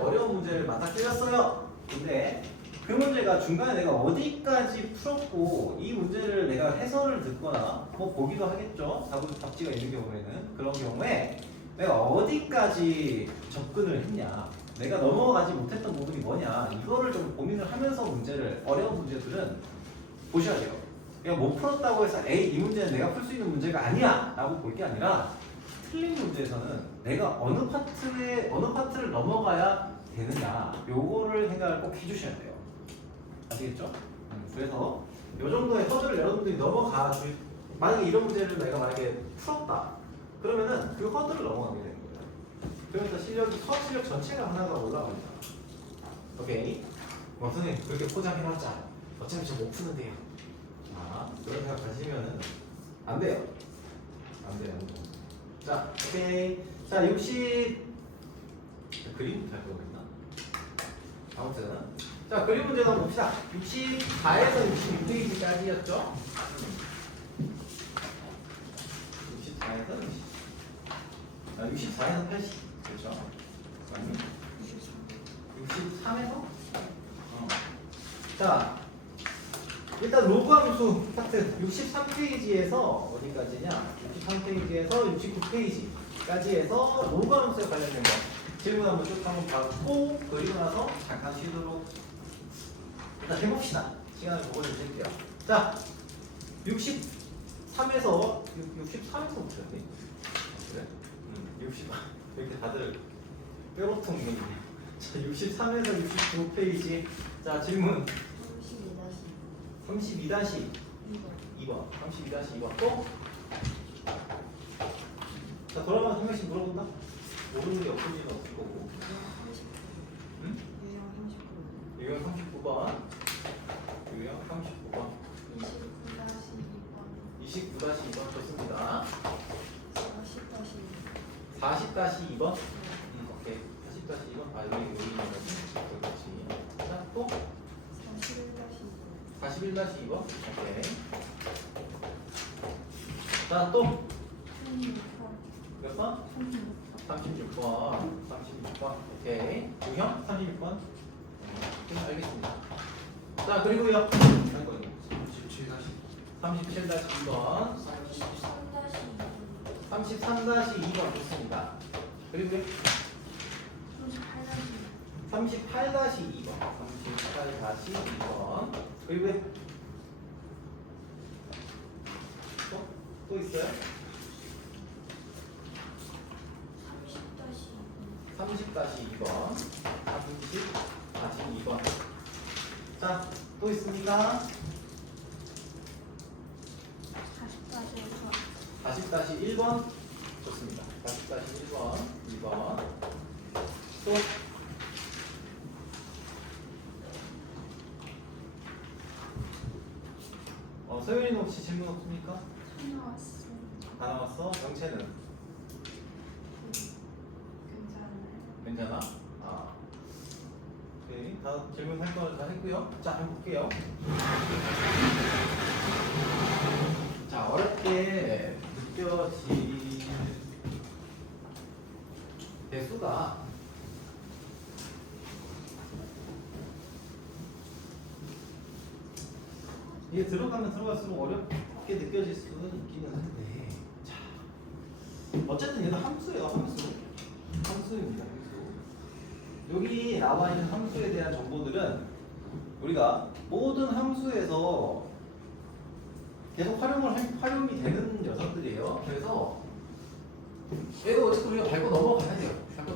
어려운 문제를 맞다 틀렸어요. 근데 그 문제가 중간에 내가 어디까지 풀었고 이 문제를 내가 해설을 듣거나 뭐 보기도 하겠죠. 답지가 있는 경우에는 그런 경우에 내가 어디까지 접근을 했냐 내가 넘어가지 못했던 부분이 뭐냐 이거를 좀 고민을 하면서 어려운 문제들은 보셔야 돼요. 그냥 못 풀었다고 해서 에이 이 문제는 내가 풀 수 있는 문제가 아니야 라고 볼 게 아니라 틀린 문제에서는 내가 어느 파트를 넘어가야 되느냐 요거를 생각을 꼭 해주셔야 돼요. 아시겠죠? 그래서 요 정도의 허들을 여러분들이 만약에 이런 문제를 내가 풀었다 그러면은 그 허들을 넘어가게 되는 거예요. 그러면서 수학 실력 전체가 하나가 올라갑니다. 오케이? 선생님 그렇게 포장해놨자 어차피 저 못 푸는데요. 자 그런 생각 가지면은 안 돼요. 안 돼요. 자 오케이. 자 60 그림부터 할 거가 있나? 아무튼 자 그림 문제 한번 봅시다. 64에서 66페이지까지였죠? 64에서 80 그렇죠? 63에서? 자 일단 로그 함수 파트 63페이지에서 어디까지냐? 63페이지에서 69페이지까지 해서 로그 함수에 관련된 거 질문 한번 쭉 한번 받고 그리고 나서 잠깐 쉬도록 일단 해봅시다. 시간을 보고 좀 드릴게요. 자 63에서 붙였네. 그래? 60 이렇게 다들 뼈로통 자 63에서 69페이지 자 질문 32-2번 32-2번 또? 자 돌아가면서 한 명씩 물어본다? 모르는 게 없을 리는 없을 거고. 응? 유형 39번. 유형 39번. 29-2번 좋습니다. 40-2번. 오케이. 40-2번. 아, 여기 있는 거지. 그렇지. 자, 또 41-2번. 오케이. 자, 또 몇 번? 36번. 36번. 오케이. 유형 36번. 알겠습니다. 자, 그리고요. 37-2번. 33-2번 좋습니다. 그리고요. 38-2번. 38-2번. 그리고요. 또 있어요? 30-2번. 30-2번. 자, 또 있습니까? 40-1번. 좋습니다. 40-1번. 2번. 또 소연이는 혹시 질문 없습니까? 다 나왔어? 영채는? 괜찮아? 아. 오케이. 다 질문할 거 다 했고요. 자, 한번 볼게요. 자, 어렵게 느껴질 대수가 이게 들어가면 들어갈수록 어렵게 느껴질 수는 있기는 한데, 자, 어쨌든 얘는 함수예요. 함수입니다. 함수. 여기 나와 있는 함수에 대한 정보들은 우리가 모든 함수에서 계속 활용이 되는 녀석들이에요. 그래서 얘도 어쨌든 우리가 밟고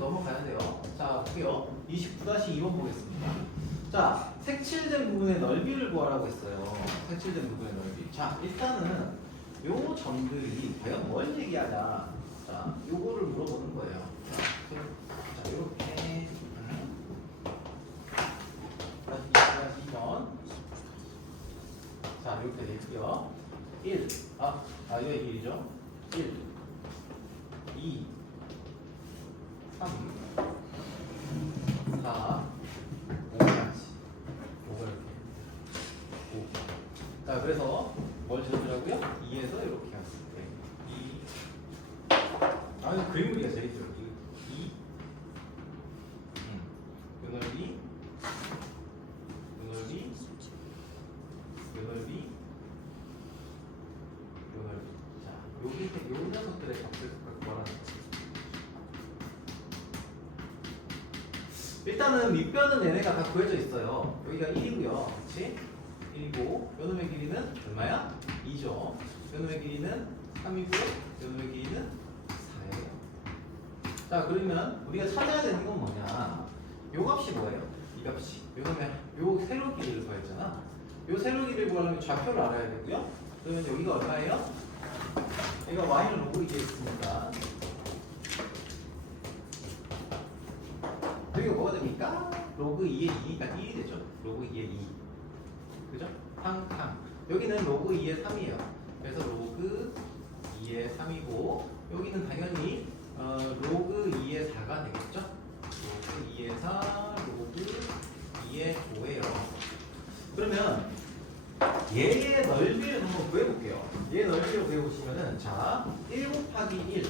넘어가야 돼요. 자, 볼게요. 29-2번 보겠습니다. 자, 색칠된 부분의 넓이를 구하라고 했어요. 색칠된 부분의 넓이. 자, 일단은 요 점들이 과연 뭘 얘기하냐. 자, 요거를 물어보는 거예요. 자, 요렇게. 2번. 자, 이렇게 되고요. 1. 이게 1이죠. 1, 2, 3, 4, 5까지. 5가 이렇게. 5. 자, 그래서 뭘 적으라고요? 2에서 이렇게 갔을 때. 2. 그림그리가 제일 힘들어. 2. 요 넓이. 자, 요 녀석들의 값을 구하라는 거지. 일단은 밑변은 얘네가 다 구해져 있어요. 여기가 1이고요. 그렇지? 1이고 요놈의 길이는 얼마야? 2죠. 요놈의 길이는 3이고 요놈의 길이는 4예요. 자, 그러면 우리가 찾아야 되는 건 뭐냐? 요 값이 뭐예요? 이 값이. 요 세로 길이를 구했잖아. 요 세로 길이를 구하려면 좌표를 알아야 되고요. 그러면 여기가 얼마예요? 얘가 y는 로그 2에 있으니까 여기가 뭐가 됩니까? 로그 2의 2가 1이 되죠. 로그 2의 2. 그죠? 항. 여기는 로그 2의 3이에요. 그래서 로그 2의 3이고 여기는 당연히 로그 2의 4가 되겠죠? 로그 2의 4, 로그 2의 5예요. 그러면 얘의 넓이를 한번 구해볼게요. 얘의 넓이를 구해보시면은 자, 1 곱하기 1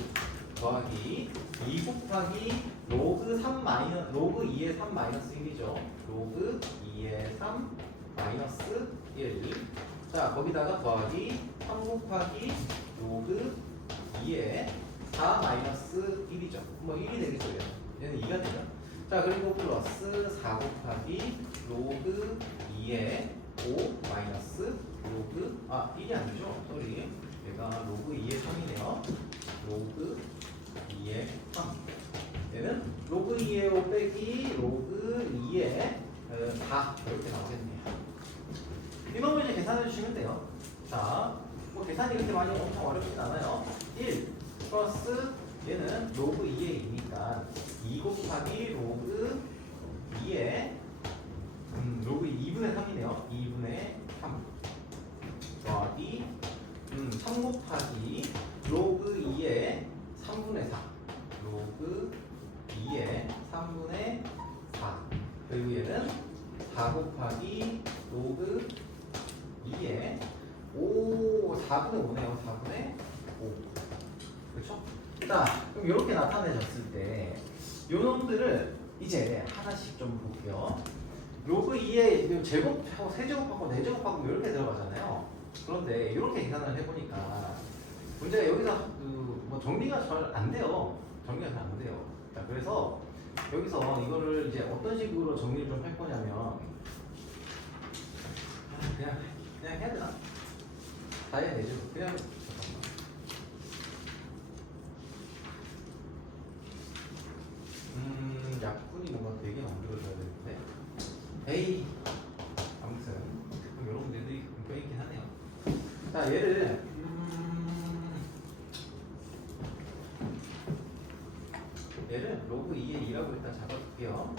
더하기 2 곱하기 로그 2의 3 마이너스 1이죠. 로그 2의 3 마이너스 1. 자, 거기다가 더하기 3 곱하기 로그 2의 4 마이너스 1이죠. 뭐 1이 되겠죠. 얘는 2가 되죠. 자, 그리고 플러스 4 곱하기 로그 2의 5 마이너스 로그 1이 아니죠. 소리. 얘가 로그 2의 3이네요. 로그 2의 3. 얘는 로그 2의 5 빼기 로그 2의 4 이렇게 나오겠네요. 이놈을 이제 계산해 주시면 돼요. 자, 뭐 계산이 이렇게 많이 엄청 어렵진 않아요. 1 플러스 얘는 로그 2의 2니까 2 곱하기 로그 2의 로그 2분의 3이네요. 2분의 3 더하기 3 곱하기 로그 2의 3분의 4 로그 2의 3분의 4 그리고 얘는 4 곱하기 로그 2의 4분의 5네요. 4분의 5 그렇죠? 자, 그럼 이렇게 나타내졌을 때 요놈들을 이제 하나씩 좀 볼게요. 로그 2의 제곱하고 세제곱하고 네제곱하고 이렇게 들어가잖아요. 그런데 이렇게 계산을 해보니까 문제가 여기서 뭐 정리가 잘 안 돼요. 정리가 잘 안 돼요. 자, 그래서 여기서 이거를 이제 어떤 식으로 정리를 좀 할 거냐면 그냥 해야 되나? 4의 네제곱 그냥 잠깐만. 약분이 뭔가 되게 만들어줘야 되는데 에이 아무튼 그럼 이런 문제들이 껴있긴 하네요. 자 얘를 얘를 로그 2의 2라고 일단 잡아줄게요.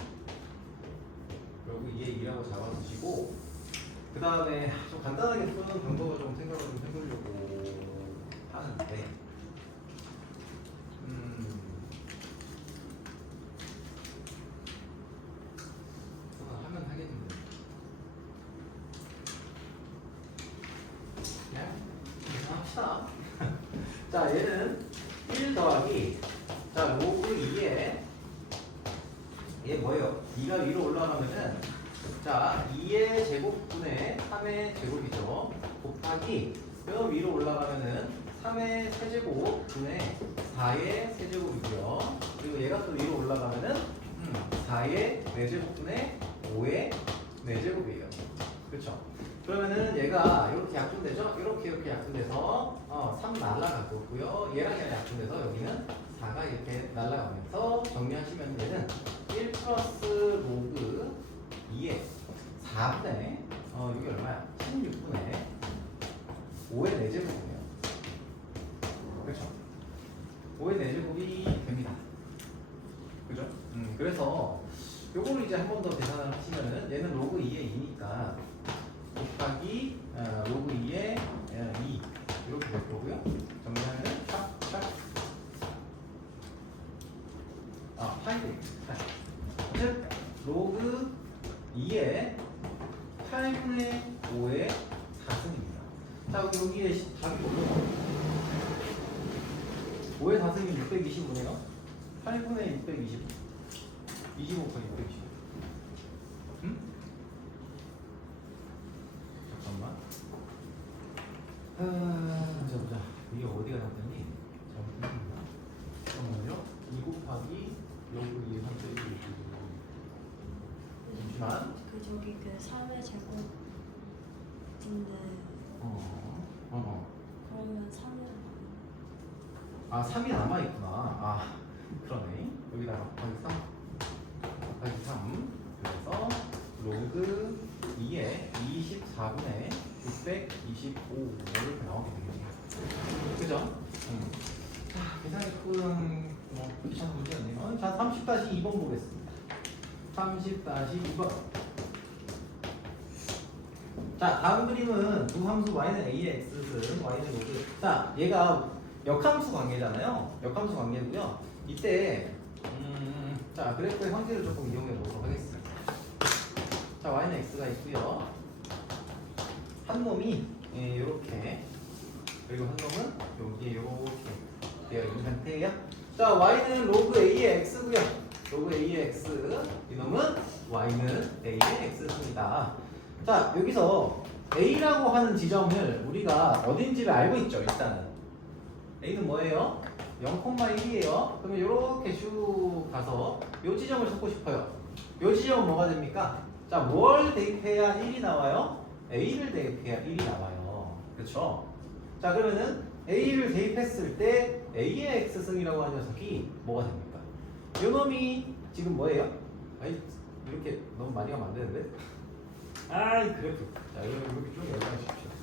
로그 2의 2라고 잡아주시고 그 다음에 좀 간단하게 푸는 방법을 좀 생각을 좀 해보려고 하는데 하면 하겠는데 그냥 계산합시다. 자 얘는 1 더하기 자 로그 2에 얘 뭐예요? 2가 위로 올라가면은 자 2의 제곱분의 3의 제곱이죠. 곱하기 뼈 위로 올라가면은 3의 세제곱분의 4의 세제곱이고요. 그리고 얘가 또 위로 올라가면은 4의 4제곱분의 5의 4제곱이에요. 그렇죠? 그러면은 얘가 이렇게 약분되죠? 이렇게 약분돼서 3 날라가고요. 얘랑 약분돼서 여기는 4가 이렇게 날라가면서 정리하시면 얘는 1 플러스 로그 2의 4분의 이게 얼마야? 16분의 5의 4제곱이네요. 그렇죠? 5의 4제곱이 됩니다. 그죠? 그래서 요거를 이제 한 번 더 계산을 하시면은 얘는 로그 2의 2니까 곱하기 로그 2의 2 이렇게 될 거고요. 정리하면은 딱 8이 즉 로그 2의 8분의 5의 4승입니다. 자 그럼 여기에 답이 뭐죠? 5의 4승이면 625네요. 8분의 625 25 곱하기 625 잠깐만 보자 이게 어디가 났더니 잠깐만요. 2 곱하기 로그 2의 3 잠시만 저기 3의 제곱인데 그러면 3은 3이 남아있구나. 그러네. 여기다가 곱하기 3 그래서 로그 2의 24분의 625를 이렇게 나오게 되겠네요. 그죠? 자, 계산이 큰 귀찮은 문제였네요. 자, 30-2번 보겠습니다. 30-2번. 자, 다음 그림은 두 함수 y는 a의 x승, y는 로그. 자, 얘가 역함수 관계잖아요. 역함수 관계고요. 이때 자 그래프의 형태를 조금 이용해 보도록 하겠습니다. 자, y는 x가 있고요. 한 놈이 이렇게 그리고 한 놈은 여기에 이렇게 되어 있는 상태예요. 자, y는 로그 a의 x고요. 로그 a의 x. 이놈은 y는 a의 x입니다. 자, 여기서 a라고 하는 지점을 우리가 어딘지를 알고 있죠. 일단은 a는 뭐예요? 0,1이에요. 그러면 이렇게 쭉 가서 이 지점을 찾고 싶어요. 이 지점은 뭐가 됩니까? 자, 뭘 대입해야 1이 나와요? a를 대입해야 1이 나와요. 그렇죠? 자, 그러면은 a를 대입했을 때 a의 x승이라고 하는 녀석이 뭐가 됩니까? 이 놈이 지금 뭐예요? 이렇게 너무 많이 가면 안 되는데? 그래프. 자, 이렇게 좀 열어주십시오.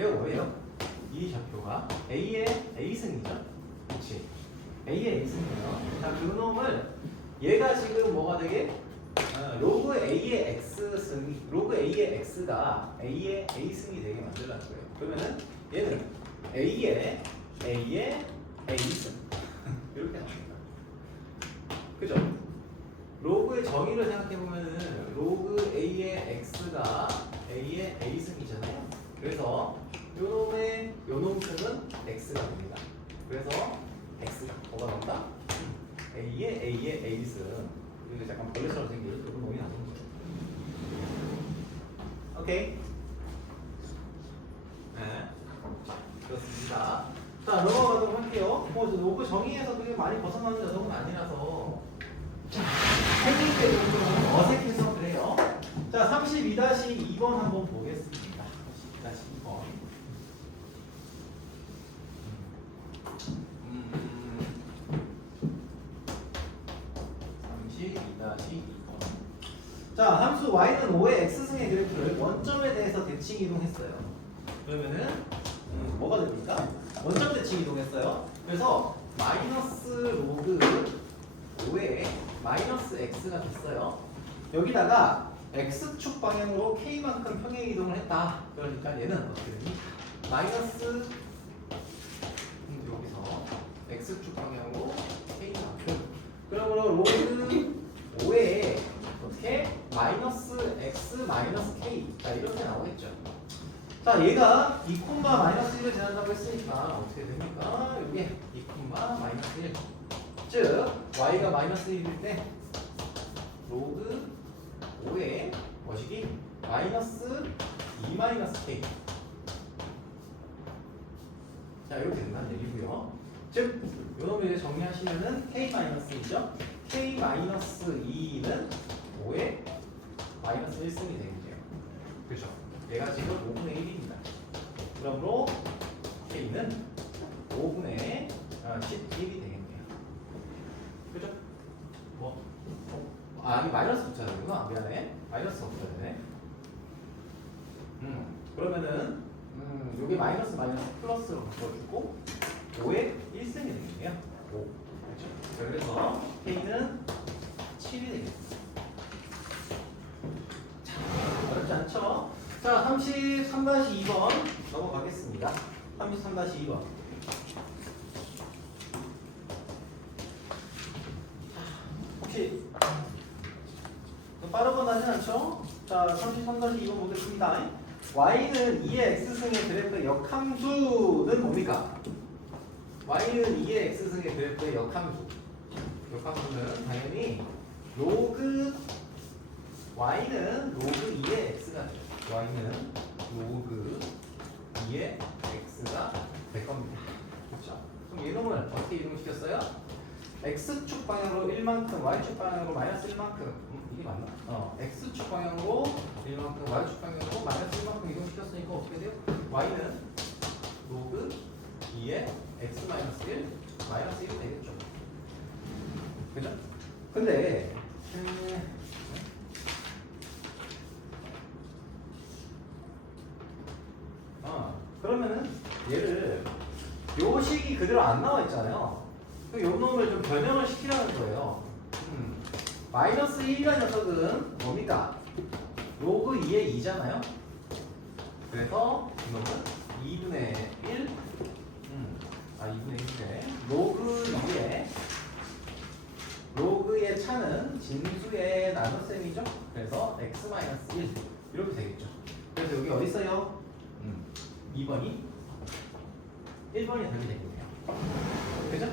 얘가 뭐예요? 이 좌표가 A의 A승이죠. 그렇지? A의 A승이에요. 자, 그 놈을 얘가 지금 뭐가 되게 로그 A의 X승, 로그 A의 X가 A의 A승이 되게 만들라는 거예요. 그러면은 얘는 A의 A승 이렇게 나옵니다. 그죠? 로그의 정의를 생각해 보면은 로그 A의 X가 A의 A승이잖아요. 그래서 요놈 승은 X가 됩니다. 그래서 X가 뭐가 나온다? A의 A승. 이거 약간 벌레처럼 생긴 요런 놈이 나오는 거죠. 오케이? 네. 그렇습니다. 자, 넘어가도록 할게요. 로그 정의에서 그게 많이 벗어나는 녀석은 아니라서 생긴 게 좀 어색해서 그래요. 자, 32-2번 한번 보겠습니다. 32-2번. 32-2번. 자, 함수 y는 5의 x승의 그래프를 원점에 대해서 대칭 이동했어요. 그러면은 뭐가 됩니까? 원점 대칭 이동했어요. 그래서 마이너스 로그 5의 마이너스 x가 됐어요. 여기다가 x축 방향으로 k만큼 평행 이동을 했다. 그러니까 얘는 어떻게 되니? 마이너스 여기서 x축 방향으로 k만큼. 그러므로 로그 5에 어떻게 마이너스 x 마이너스 k. 자, 이렇게 나오겠죠. 자, 얘가 2, 마이너스 1을 지난다고 했으니까 어떻게 됩니까? 이게 2, 마이너스 1. 즉 y가 마이너스 1일 때 로그 5의 뭐시기? 마이너스 2 마이너스 k. 자, 이렇게 된다는 얘기고요. 즉 요놈을 정리하시면은 k 마이너스 2죠. k 마이너스 2는 5의 마이너스 1승이 되겠네요. 그렇죠? 얘가 지금 5분의 1입니다. 그러므로 k는 5분의 11이 되겠네요. 그죠? 뭐? 이게 마이너스 붙여야 되구나. 미안해. 마이너스가 붙여야 되네. 그러면은 요게 마이너스 플러스로 바꿔주고 5의 1승이 되겠네요. 5. 그렇죠? 그래서 k는 7이 되겠습니다. 자, 어렵지 않죠? 자, 33-2번 넘어가겠습니다. 33-2번. 혹시 빠르건 하진 않죠? 자, 33-2번 보겠습니다. y는 2의 x승의 그래프의 역함수는 뭡니까? y는 2의 x승의 그래프의 역함수. 역함수는 당연히 로그 y는 로그 2의 x가 돼요. y는 로그 2의 x가 될 겁니다. 그렇죠? 그럼 이놈을 어떻게 이동시켰어요? x축 방향으로 1만큼, y축 방향으로 마이너스 1만큼. 이게 맞나? x축 방향으로 1만큼, y축 방향으로 마이너스 1만큼 이동시켰으니까 어떻게 돼요? y는 로그 2의 x 마이너스 1, 마이너스 1이 되겠죠. 그죠? 근데 그러면은 얘를 요 식이 그대로 안 나와 있잖아요. 요 놈을 좀 변형을 시키라는 거예요. 마이너스 1이라는 녀석은 뭡니까? 로그 2의 2잖아요. 그래서 이놈은 2분의 1 2분의 1인데 로그의 차는 진수의 나눗셈이죠. 그래서 x-1 이렇게 되겠죠. 그래서 여기 어디 있어요? 2번이 1번이 답이 되겠네요. 그죠?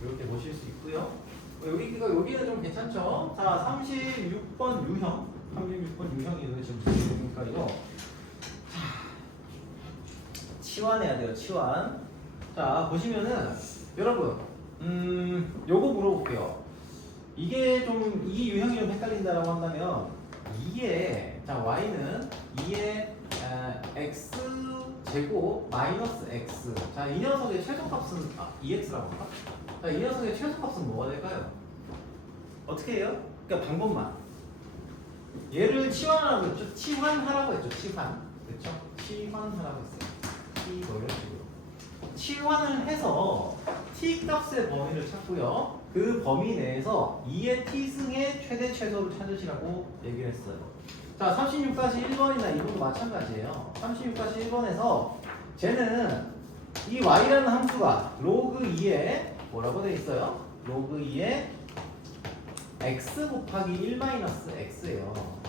이렇게 보실 수 있고요. 여기는 좀 괜찮죠? 자, 36번 유형. 36번 유형이 지금 무슨 유형일까요? 치환해야 돼요. 치환. 자, 보시면은 여러분 요거 물어볼게요. 이게 좀 이 유형이 좀 헷갈린다라고 한다면 자, y는 2의 x 제곱 마이너스 x. 자, 이 녀석의 최소값은 2x라고 할까? 자, 이 녀석의 최소값은 뭐가 될까요? 어떻게 해요? 그러니까 방법만. 얘를 치환하라고 했죠. 치환하라고 했죠. 치환. 그렇죠? 치환하라고 했어요. 뭐 이런 식으로 치환을 해서 t 값의 범위를 찾고요. 그 범위 내에서 2의 t승의 최대 최소를 찾으시라고 얘기를 했어요. 자, 36-1번이나 이번도 마찬가지예요. 36-1번에서 쟤는 이 y라는 함수가 로그 2에 뭐라고 돼 있어요? 로그 2에 x 곱하기 1-x예요.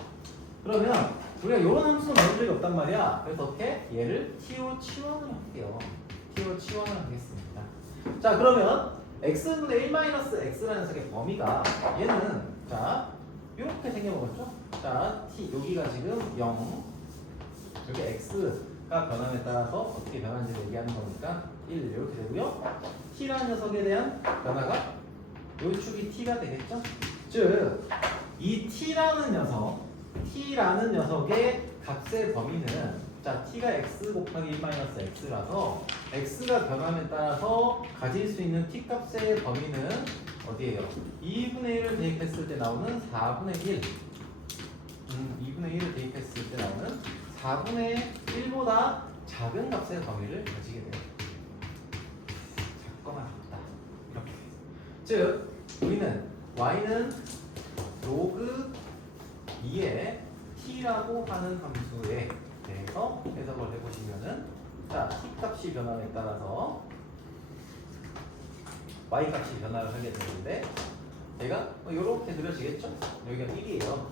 그러면 우리가 이런 함수는 넣은 적이 없단 말이야. 그래서 어떻게? 얘를 TO 치환을 할게요. TO 치환을 하겠습니다. 자, 그러면 x분의 1-x라는 녀석의 범위가 얘는 자 이렇게 생겨먹었죠? 자, t 여기가 지금 0, 여기 x가 변함에 따라서 어떻게 변하는지 얘기하는 거니까 1 이렇게 되고요. t라는 녀석에 대한 변화가 요 축이 t가 되겠죠? 즉, 이 t라는 녀석의 값의 범위는 자, t가 x 곱하기 1-x라서 x가 변함에 따라서 가질 수 있는 t 값의 범위는 어디예요? 2분의 1을 대입했을 때 나오는 4분의 1 2분의 1을 대입했을 때 나오는 4분의 1보다 작은 값의 범위를 가지게 돼요. 작거나 같다. 이렇게. 즉, 우리는 y는 로그 2의 t라고 하는 함수에 대해서 해석을 해보시면은 자, t 값이 변함에 따라서 y 값이 변화를 하게 되는데 얘가 이렇게 그려지겠죠? 여기가 1이에요.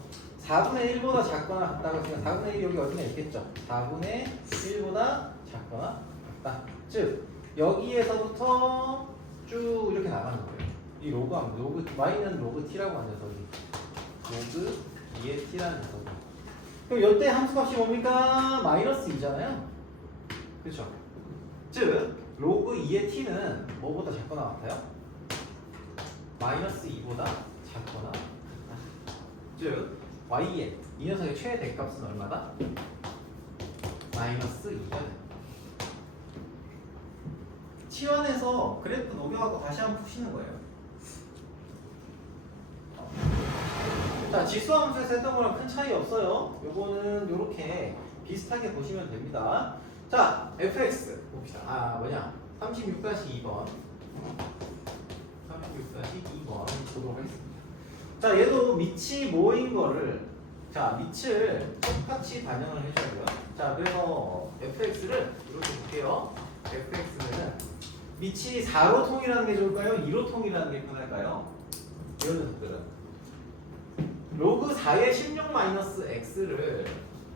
4분의 1보다 작거나 같다고 했으면 4분의 1이 여기 어딘가 있겠죠? 4분의 1보다 작거나 같다. 즉 여기에서부터 쭉 이렇게 나가는 거예요. 이 로그 y는 로그 t라고 하는 녀석이 로그 2의 t라는 녀석이. 그럼 이때 함수값이 뭡니까? -2잖아요. 그렇죠? 즉 로그 2의 t는 뭐보다 작거나 같아요? -2보다 작거나 같다. 즉 y의 이 녀석의 최대 값은 얼마다? -2가 됩니다. 치환해서 그래프 녹여갖고 다시 한번 푸시는 거예요. 자, 지수함수에서 했던 거랑 큰 차이 없어요. 요거는 요렇게 비슷하게 보시면 됩니다. 자, fx 봅시다. 36-2번 36-2번 보도록 하겠습니다. 자, 얘도 밑이 뭐인 거를 자, 밑을 똑같이 반영을 해줘야고요. 자, 그래서 fx를 이렇게 볼게요. fx는 밑이 4로 통일하는 게 좋을까요? 2로 통일하는 게 편할까요? 이런 녀석들은 로그 4의 16-x를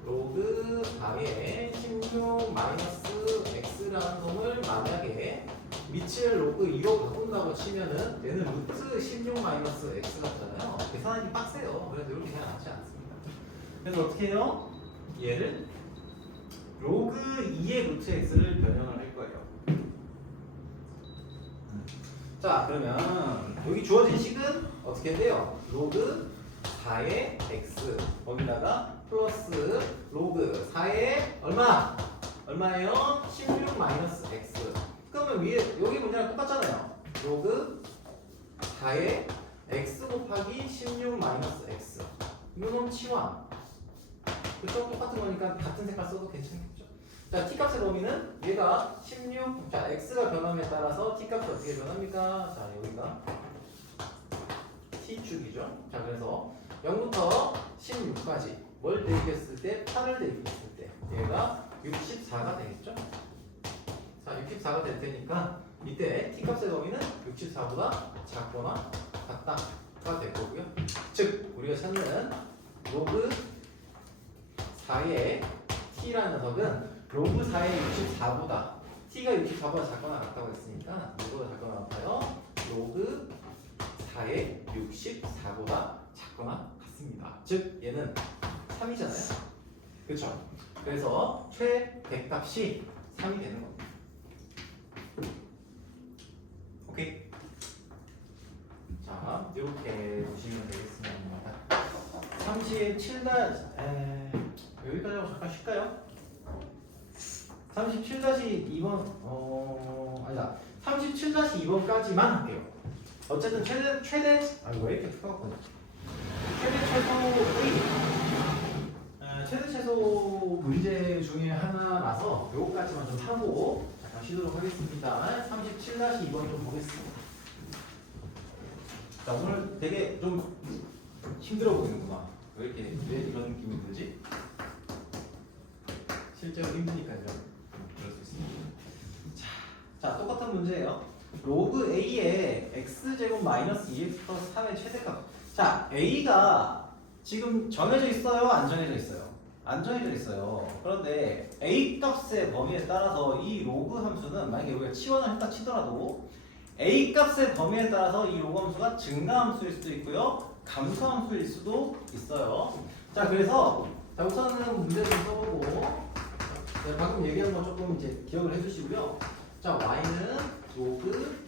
로그 4의 16-x라는 놈을 만약에 밑을 로그 2로 바꾼다고 치면은 얘는 루트 16-x 같잖아요. 계산하기 빡세요. 그래서 이렇게 그냥 낫지 않습니다. 그래서 어떻게 해요? 얘를 로그 2의 루트 x를 변형을 할 거예요. 자, 그러면 여기 주어진 식은 어떻게 돼요? 로그 4의 x 거기다가 플러스 로그 4의 얼마예요? 16-x. 그러면 위에 여기 문제랑 똑같잖아요. 로그 4의 x 곱하기 16-x. 이거는 치환. 그쵸? 똑같은 거니까 같은 색깔 써도 괜찮겠죠? 자, t 값의 범위는 얘가 16. 자, x가 변함에 따라서 t 값이 어떻게 변합니까? 자, 여기가 t축이죠. 자, 그래서 0부터 16까지 뭘 대입했을 때 8을 대입했을 때 얘가 64가 되겠죠. 자, 64가 될 테니까 이때 t 값의 범위는 64보다 작거나 같다가 될 거고요. 즉 우리가 찾는 로그 4의 t라는 녀석은 로그 4의 64보다 t가 64보다 작거나 같다고 했으니까 이거보다 작거나 같아요. 로그 4의 64보다 작거나 같습니다. 즉 얘는 3이잖아요. 그렇죠? 그래서 최대값이 3이 되는 겁니다. 오케이. 자, 이렇게 보시면 되겠습니다. 37 여기까지 하고 잠깐 쉴까요? 37-2번 아니다. 37-2번까지만 할게요. 어쨌든 최대 왜 이렇게 풀었거든요. 최대 최소의 최대 최소 문제 중에 하나라서 요거까지만 좀 하고 잠깐 쉬도록 하겠습니다. 37-2번 좀 보겠습니다. 자, 오늘 되게 좀 힘들어 보이는구나. 왜 이런 느낌이 들지? 실제로 힘드니까요. 그럴 수 있습니다. 자, 똑같은 문제예요. 로그 a의 x제곱 마이너스 2x 플러스 3의 최대값. 자, a가 지금 정해져 있어요? 안 정해져 있어요? 안 정해져 있어요. 그런데 a 값의 범위에 따라서 이 로그 함수는 만약에 우리가 치환을 했다 치더라도 a 값의 범위에 따라서 이 로그 함수가 증가함수일 수도 있고요, 감소함수일 수도 있어요. 자, 그래서 자, 우선은 문제 좀 써보고, 네, 방금 얘기한 거 조금 이제 기억을 해주시고요. 자, y는 로그,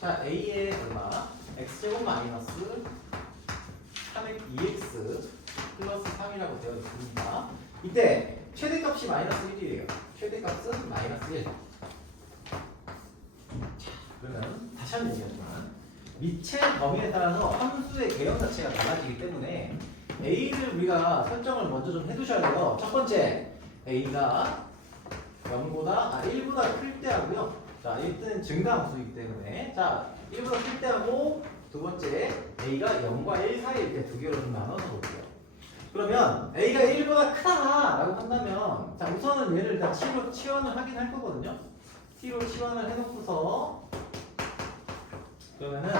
자, a의 얼마? x제곱 마이너스 3의 2x 플러스 3이라고 되어 있습니다. 이때 최대값이 마이너스 1이에요. 최대값은 마이너스 1. 자, 그러면 다시 한번 얘기하지만 미체 범위에 따라서 함수의 개형 자체가 달라지기 때문에 a를 우리가 설정을 먼저 좀 해두셔야 돼요. 첫 번째, a가 1보다 클 때 하고요. 자, 1은 증가함수이기 때문에 자, 1보다 클 때 하고, 두 번째, a가 0과 1 사이일 때 두 개로 좀 나눠서 볼게요. 그러면 a가 1보다 크다라고 한다면, 자, 우선은 얘를 일단 t로 치환을 하긴 할 거거든요. t로 치환을 해놓고서, 그러면은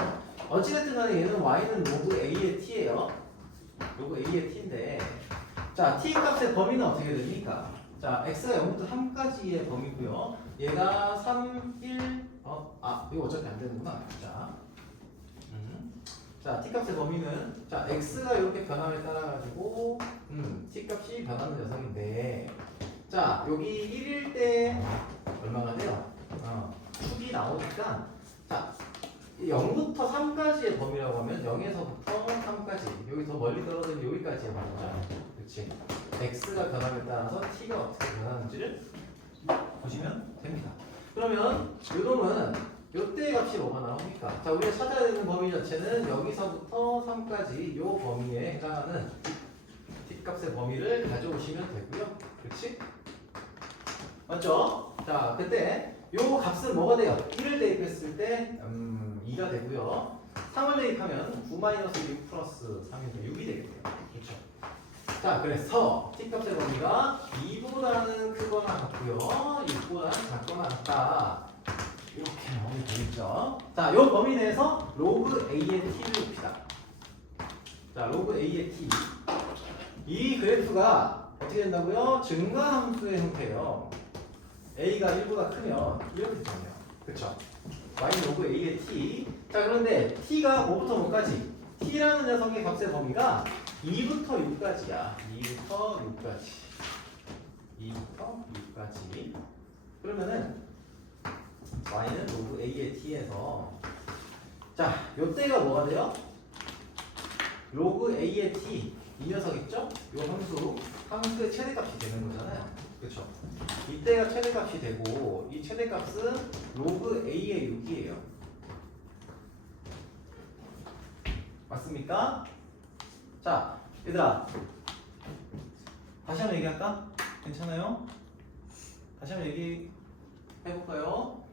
어찌됐든 간에 얘는 y는 로그 a의 t예요. 로그 a의 t인데, 자, t 값의 범위는 어떻게 됩니까? 자, x가 0부터 3까지의 범위고요. 얘가 3, 1, 이거 어차피 안 되는구나. 자, t 값의 범위는, 자, x가 이렇게 변함에 따라 가지고 t 값이 변하는 녀석인데, 자, 여기 1일 때 얼마가 돼요? 축이 나오니까, 자, 0부터 3까지의 범위라고 하면 0에서부터 3까지, 여기 더 멀리 떨어지면 여기까지의 범위죠. 그렇지? x가 변함에 따라서 t가 어떻게 변하는지를 보시면 됩니다. 그러면 요놈은 요때의 값이 뭐가 나옵니까? 자, 우리가 찾아야 되는 범위 자체는 여기서부터 3까지 요 범위에 해당하는 t값의 범위를 가져오시면 되고요. 그렇지? 맞죠? 자, 그때 요 값은 뭐가 돼요? 1을 대입했을 때 2가 되고요. 3을 대입하면 9-6 플러스 3인데 6이 되겠네요. 그렇죠? 자, 그래서 t값의 범위가 2보다는 크거나 같고요, 6보다는 작거나 같다. 이렇게 나오면 되겠죠. 자, 이 범위 내에서 로그 a의 t를 봅시다. 자, 로그 a의 t. 이 그래프가 어떻게 된다고요? 증가함수의 형태예요. a가 1보다 크면 이렇게 되잖아요. 그쵸? y는 로그 a의 t. 자, 그런데 t가 뭐부터 뭐까지? t라는 녀석의 값의 범위가 2부터 6까지야. 2부터 6까지. 2부터 6까지. 그러면은 y는 로그 a의 t에서, 자, 요때가 뭐가 돼요? 로그 a의 t, 이 녀석 있죠? 요 함수의 최대값이 되는 거잖아요. 그쵸? 이때가 최대값이 되고, 이 최대값은 로그 a의 6이에요. 맞습니까? 자, 얘들아, 다시 한번 얘기할까? 괜찮아요? 다시 한번 얘기해볼까요?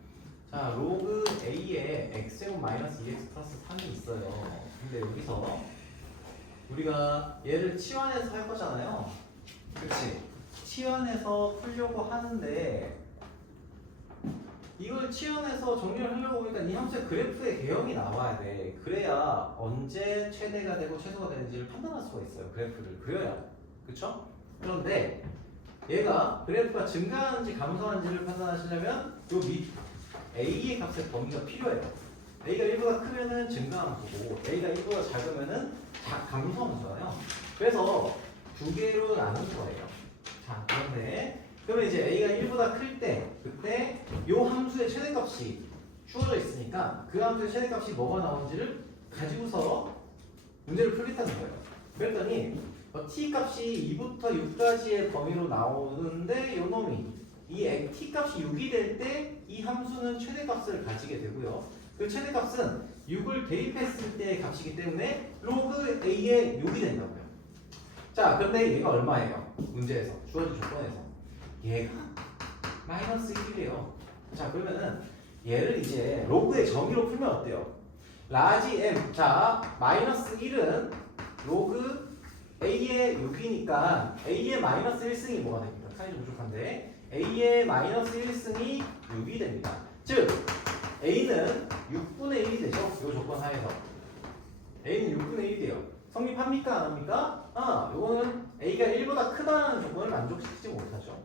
자, 로그 a에 x제곱 마이너스 2x 플러스 3이 있어요. 근데 여기서 우리가 얘를 치환해서 할 거잖아요. 그치? 치환해서 풀려고 하는데, 이걸 치환해서 정리를 하려고 보니까 이 함수의 그래프의 개형이 나와야 돼. 그래야 언제 최대가 되고 최소가 되는지를 판단할 수가 있어요. 그래프를 그려야. 그쵸? 그런데 얘가 그래프가 증가하는지 감소하는지를 판단하시려면 요 밑 a의 값의 범위가 필요해요. a가 1보다 크면은 증가함수고, a가 1보다 작으면은 감소함수잖아요. 그래서 두 개로 나눈 거예요. 자, 그런데 그러면 이제 a가 1보다 클 때, 그때 요 함수의 최대값이 주어져 있으니까 그 함수의 최대값이 뭐가 나오는지를 가지고서 문제를 풀겠다는 거예요. 그랬더니 t 값이 2부터 6까지의 범위로 나오는데 요 놈이 이 t 값이 6이 될 때 이 함수는 최대값을 가지게 되고요. 그 최대값은 6을 대입했을 때의 값이기 때문에 로그 a의 6이 된다고요. 자, 그런데 얘가 얼마예요? 문제에서 주어진 조건에서 얘가 마이너스 1이래요. 자, 그러면은 얘를 이제 로그의 정의로 풀면 어때요? 라지 m. 자, 마이너스 1은 로그 a의 6이니까 a의 마이너스 1승이 뭐가 됩니까? 칸이 좀 부족한데 a의 마이너스 1승이 6이 됩니다. 즉 a는 6분의 1이 되죠. 이 조건 하에서 a는 6분의 1이 돼요. 성립합니까? 안 합니까? 요거는 a가 1보다 크다는 조건을 만족시키지 못하죠.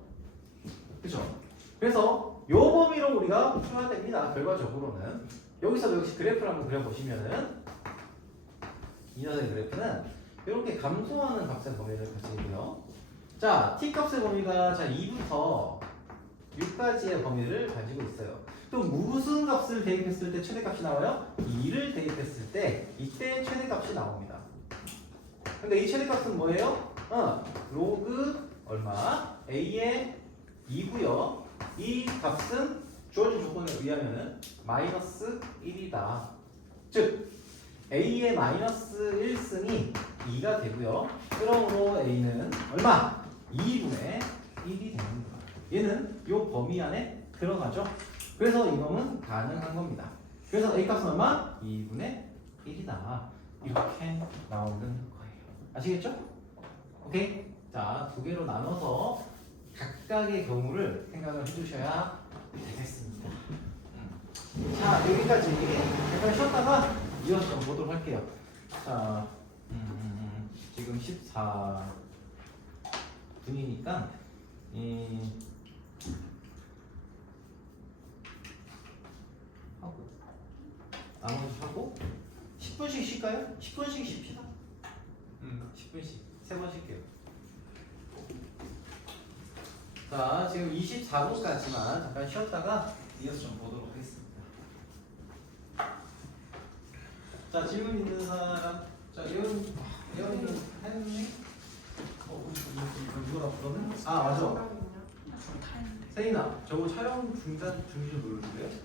그죠? 그래서 요 범위로 우리가 풀어야 됩니다. 결과적으로는 여기서도 역시 그래프를 한번 그려보시면은 이 녀석의 그래프는 이렇게 감소하는 값의 범위를 가지고요. 자, t 값의 범위가 자 2부터 6까지의 범위를 가지고 있어요. 또 무슨 값을 대입했을 때 최대값이 나와요? 2를 대입했을 때 이때 최대값이 나옵니다. 근데 이 최대값은 뭐예요? 로그 얼마? a의 2고요. 이 값은 주어진 조건에 의하면 마이너스 1이다. 즉 a의 마이너스 1승이 2가 되고요. 그러므로 a는 얼마? 2분의 1이 되는 거야. 얘는 이 범위 안에 들어가죠. 그래서 이놈은 가능한 겁니다. 그래서 a 값은 얼마? 2분의 1이다. 이렇게 나오는 거예요. 아시겠죠? 오케이? 자, 두 개로 나눠서 각각의 경우를 생각을 해주셔야 되겠습니다. 자, 여기까지 잠깐 쉬었다가 이어서 좀 보도록 할게요. 자, 지금 14분이니까 하고 나머지 하고 10분씩 쉴까요? 10분씩 쉽시다. 10분씩 3번 쉴게요. 자, 지금 24분까지만 잠깐 쉬었다가 이어서 좀 보도록 하겠습니다. 자, 질문 있는 사람. 자, 예언이는 했니? 누가 그러면? 아, 맞아. 세인아, 저거 촬영 중단 중지 좀 눌러줄래요?